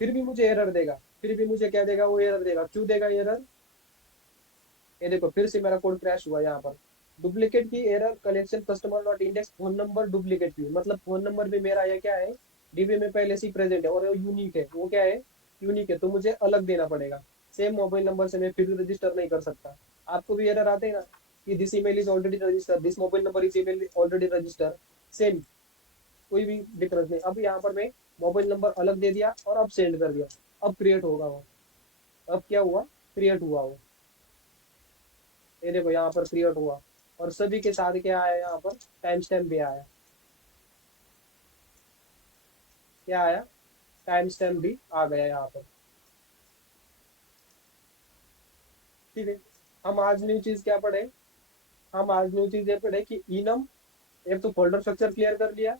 फिर भी मुझे एरर देगा, फिर भी मुझे क्या देगा, वो एरर देगा। क्यों देगा एरर, ये देखो फिर से मेरा कोड क्रैश हुआ यहाँ पर। डुप्लीकेट की error collection customer not index phone number duplicate की, मतलब फोन नंबर भी मेरा ये क्या है, डीबी में पहले से ही प्रेजेंट है, और वो यूनिक है, वो क्या है, यूनिक है, तो मुझे अलग देना पड़ेगा। सेम मोबाइल नंबर से मैं फिर रजिस्टर नहीं कर सकता। आपको भी एरर आते हैं ना, कि this email is already register, this mobile number is email already register, same, कोई भी डिफरेंस नहीं। अब यहाँ पर मैं मोबाइल नंबर अलग दे दिया और अब सेंड कर दिया, अब क्रिएट होगा वो, अब क्या हुआ, क्रिएट हुआ वो, ये देखो यहाँ पर क्रिएट हुआ। और सभी के साथ क्या आया, यहाँ पर टाइम स्टैम्प भी आया, क्या आया, टाइम स्टैम्प भी आ गया यहाँ पर, ठीक है। हम आज न्यू चीज क्या पढ़े, हम आज न्यू चीज ये पढ़े कि इनम, एक तो फोल्डर स्ट्रक्चर क्लियर कर लिया,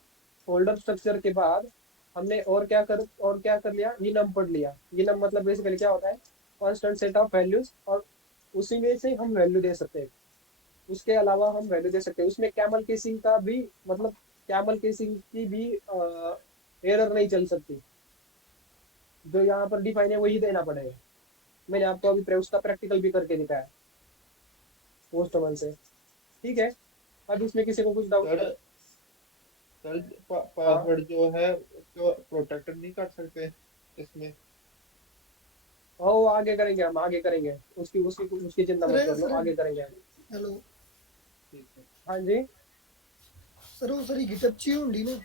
फोल्डर स्ट्रक्चर के बाद हमने और क्या कर लिया, इनम पढ़ लिया। इनम मतलब बेसिकली क्या होता है, कांस्टेंट सेट ऑफ वैल्यूज, और उसी में से हम वैल्यू दे सकते हैं, उसके अलावा हम वैल्यू दे सकते हैं। उसमें कैमल केसिंग का भी, मतलब कैमल केसिंग की भी एरर नहीं चल सकती, जो यहाँ पर डिफाइन है वही देना पड़ेगा। मैंने आपको अभी उसका प्रैक्टिकल भी करके दिखाया पोस्टमैन से, ठीक है। अब इसमें किसी को कुछ डाउट सर है? सर हाँ, पासवर्ड जो है उसको प्रोटेक्ट नहीं कर सकते इसमें? वो आगे करेंगे, हम आगे करेंगे, उसकी उसकी उसकी चिंता सर मत कर लो, सर आगे करेंगे हम। हेलो ठीक है। हाँ जी, सर वो सारी गिटअप ची होंगी ना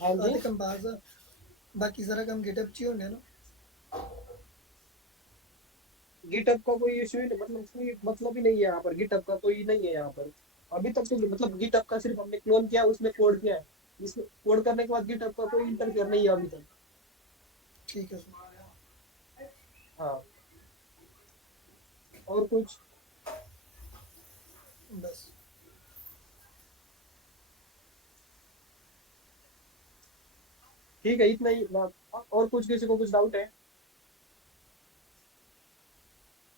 हाँ जी। आते कंपास आ बाकी सारा काम गिटअप ची होंगे ना गिटअप का कोई इशू ही नहीं, मतलब कोई मतलब ही नहीं है यहाँ पर, गिटअप का कोई नहीं है यहाँ पर अभी तक। तो मतलब गिटअप का सिर्फ हमने क्लोन किया, उसमें कोड किया है, इसमें कोड करने के बाद गिटअप का कोई इंटरफेयर नहीं है अभी तक। ठीक है सर हाँ, और कुछ? बस ठीक है, इतना ही बात। और कुछ, किसी को कुछ डाउट है?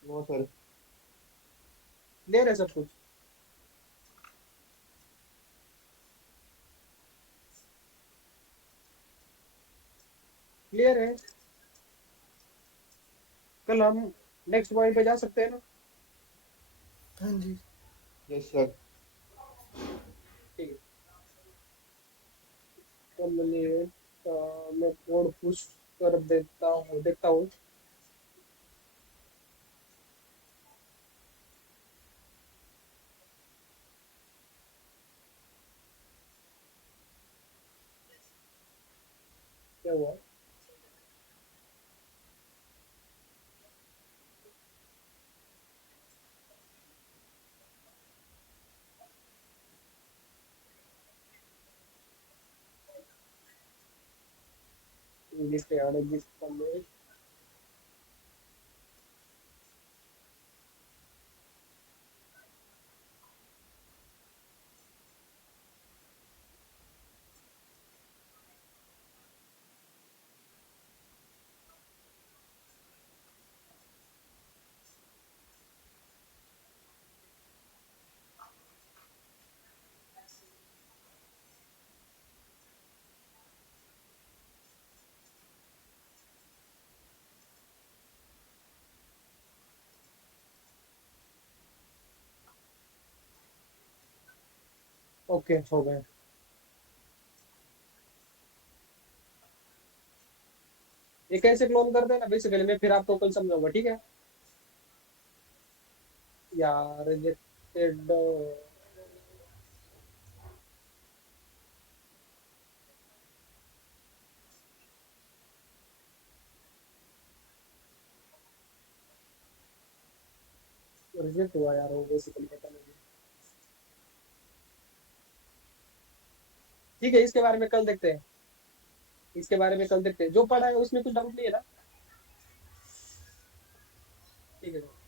No sir. क्लियर है सब कुछ? क्लियर है? कल हम नेक्स्ट पॉइंट पे जा सकते हैं ना? हाँ जी यस सर। ठीक है, तो मैं कोड पुश कर देता हूँ, देखता हूँ। क्या हुआ, इंग्लिश पे आने, इंग्लिश पढ़ने ओके हो गए। ये कैसे क्लोन करते हैं ना बेसिकली मैं फिर आपको कल समझाऊंगा, ठीक है। यार रिजेक्टेड। रिजेक्ट हुआ यार वो बेसिकली, पता नहीं। ठीक है, इसके बारे में कल देखते हैं। इसके बारे में कल देखते हैं, जो पढ़ा है उसमें कुछ डाउट नहीं है ना। ठीक है।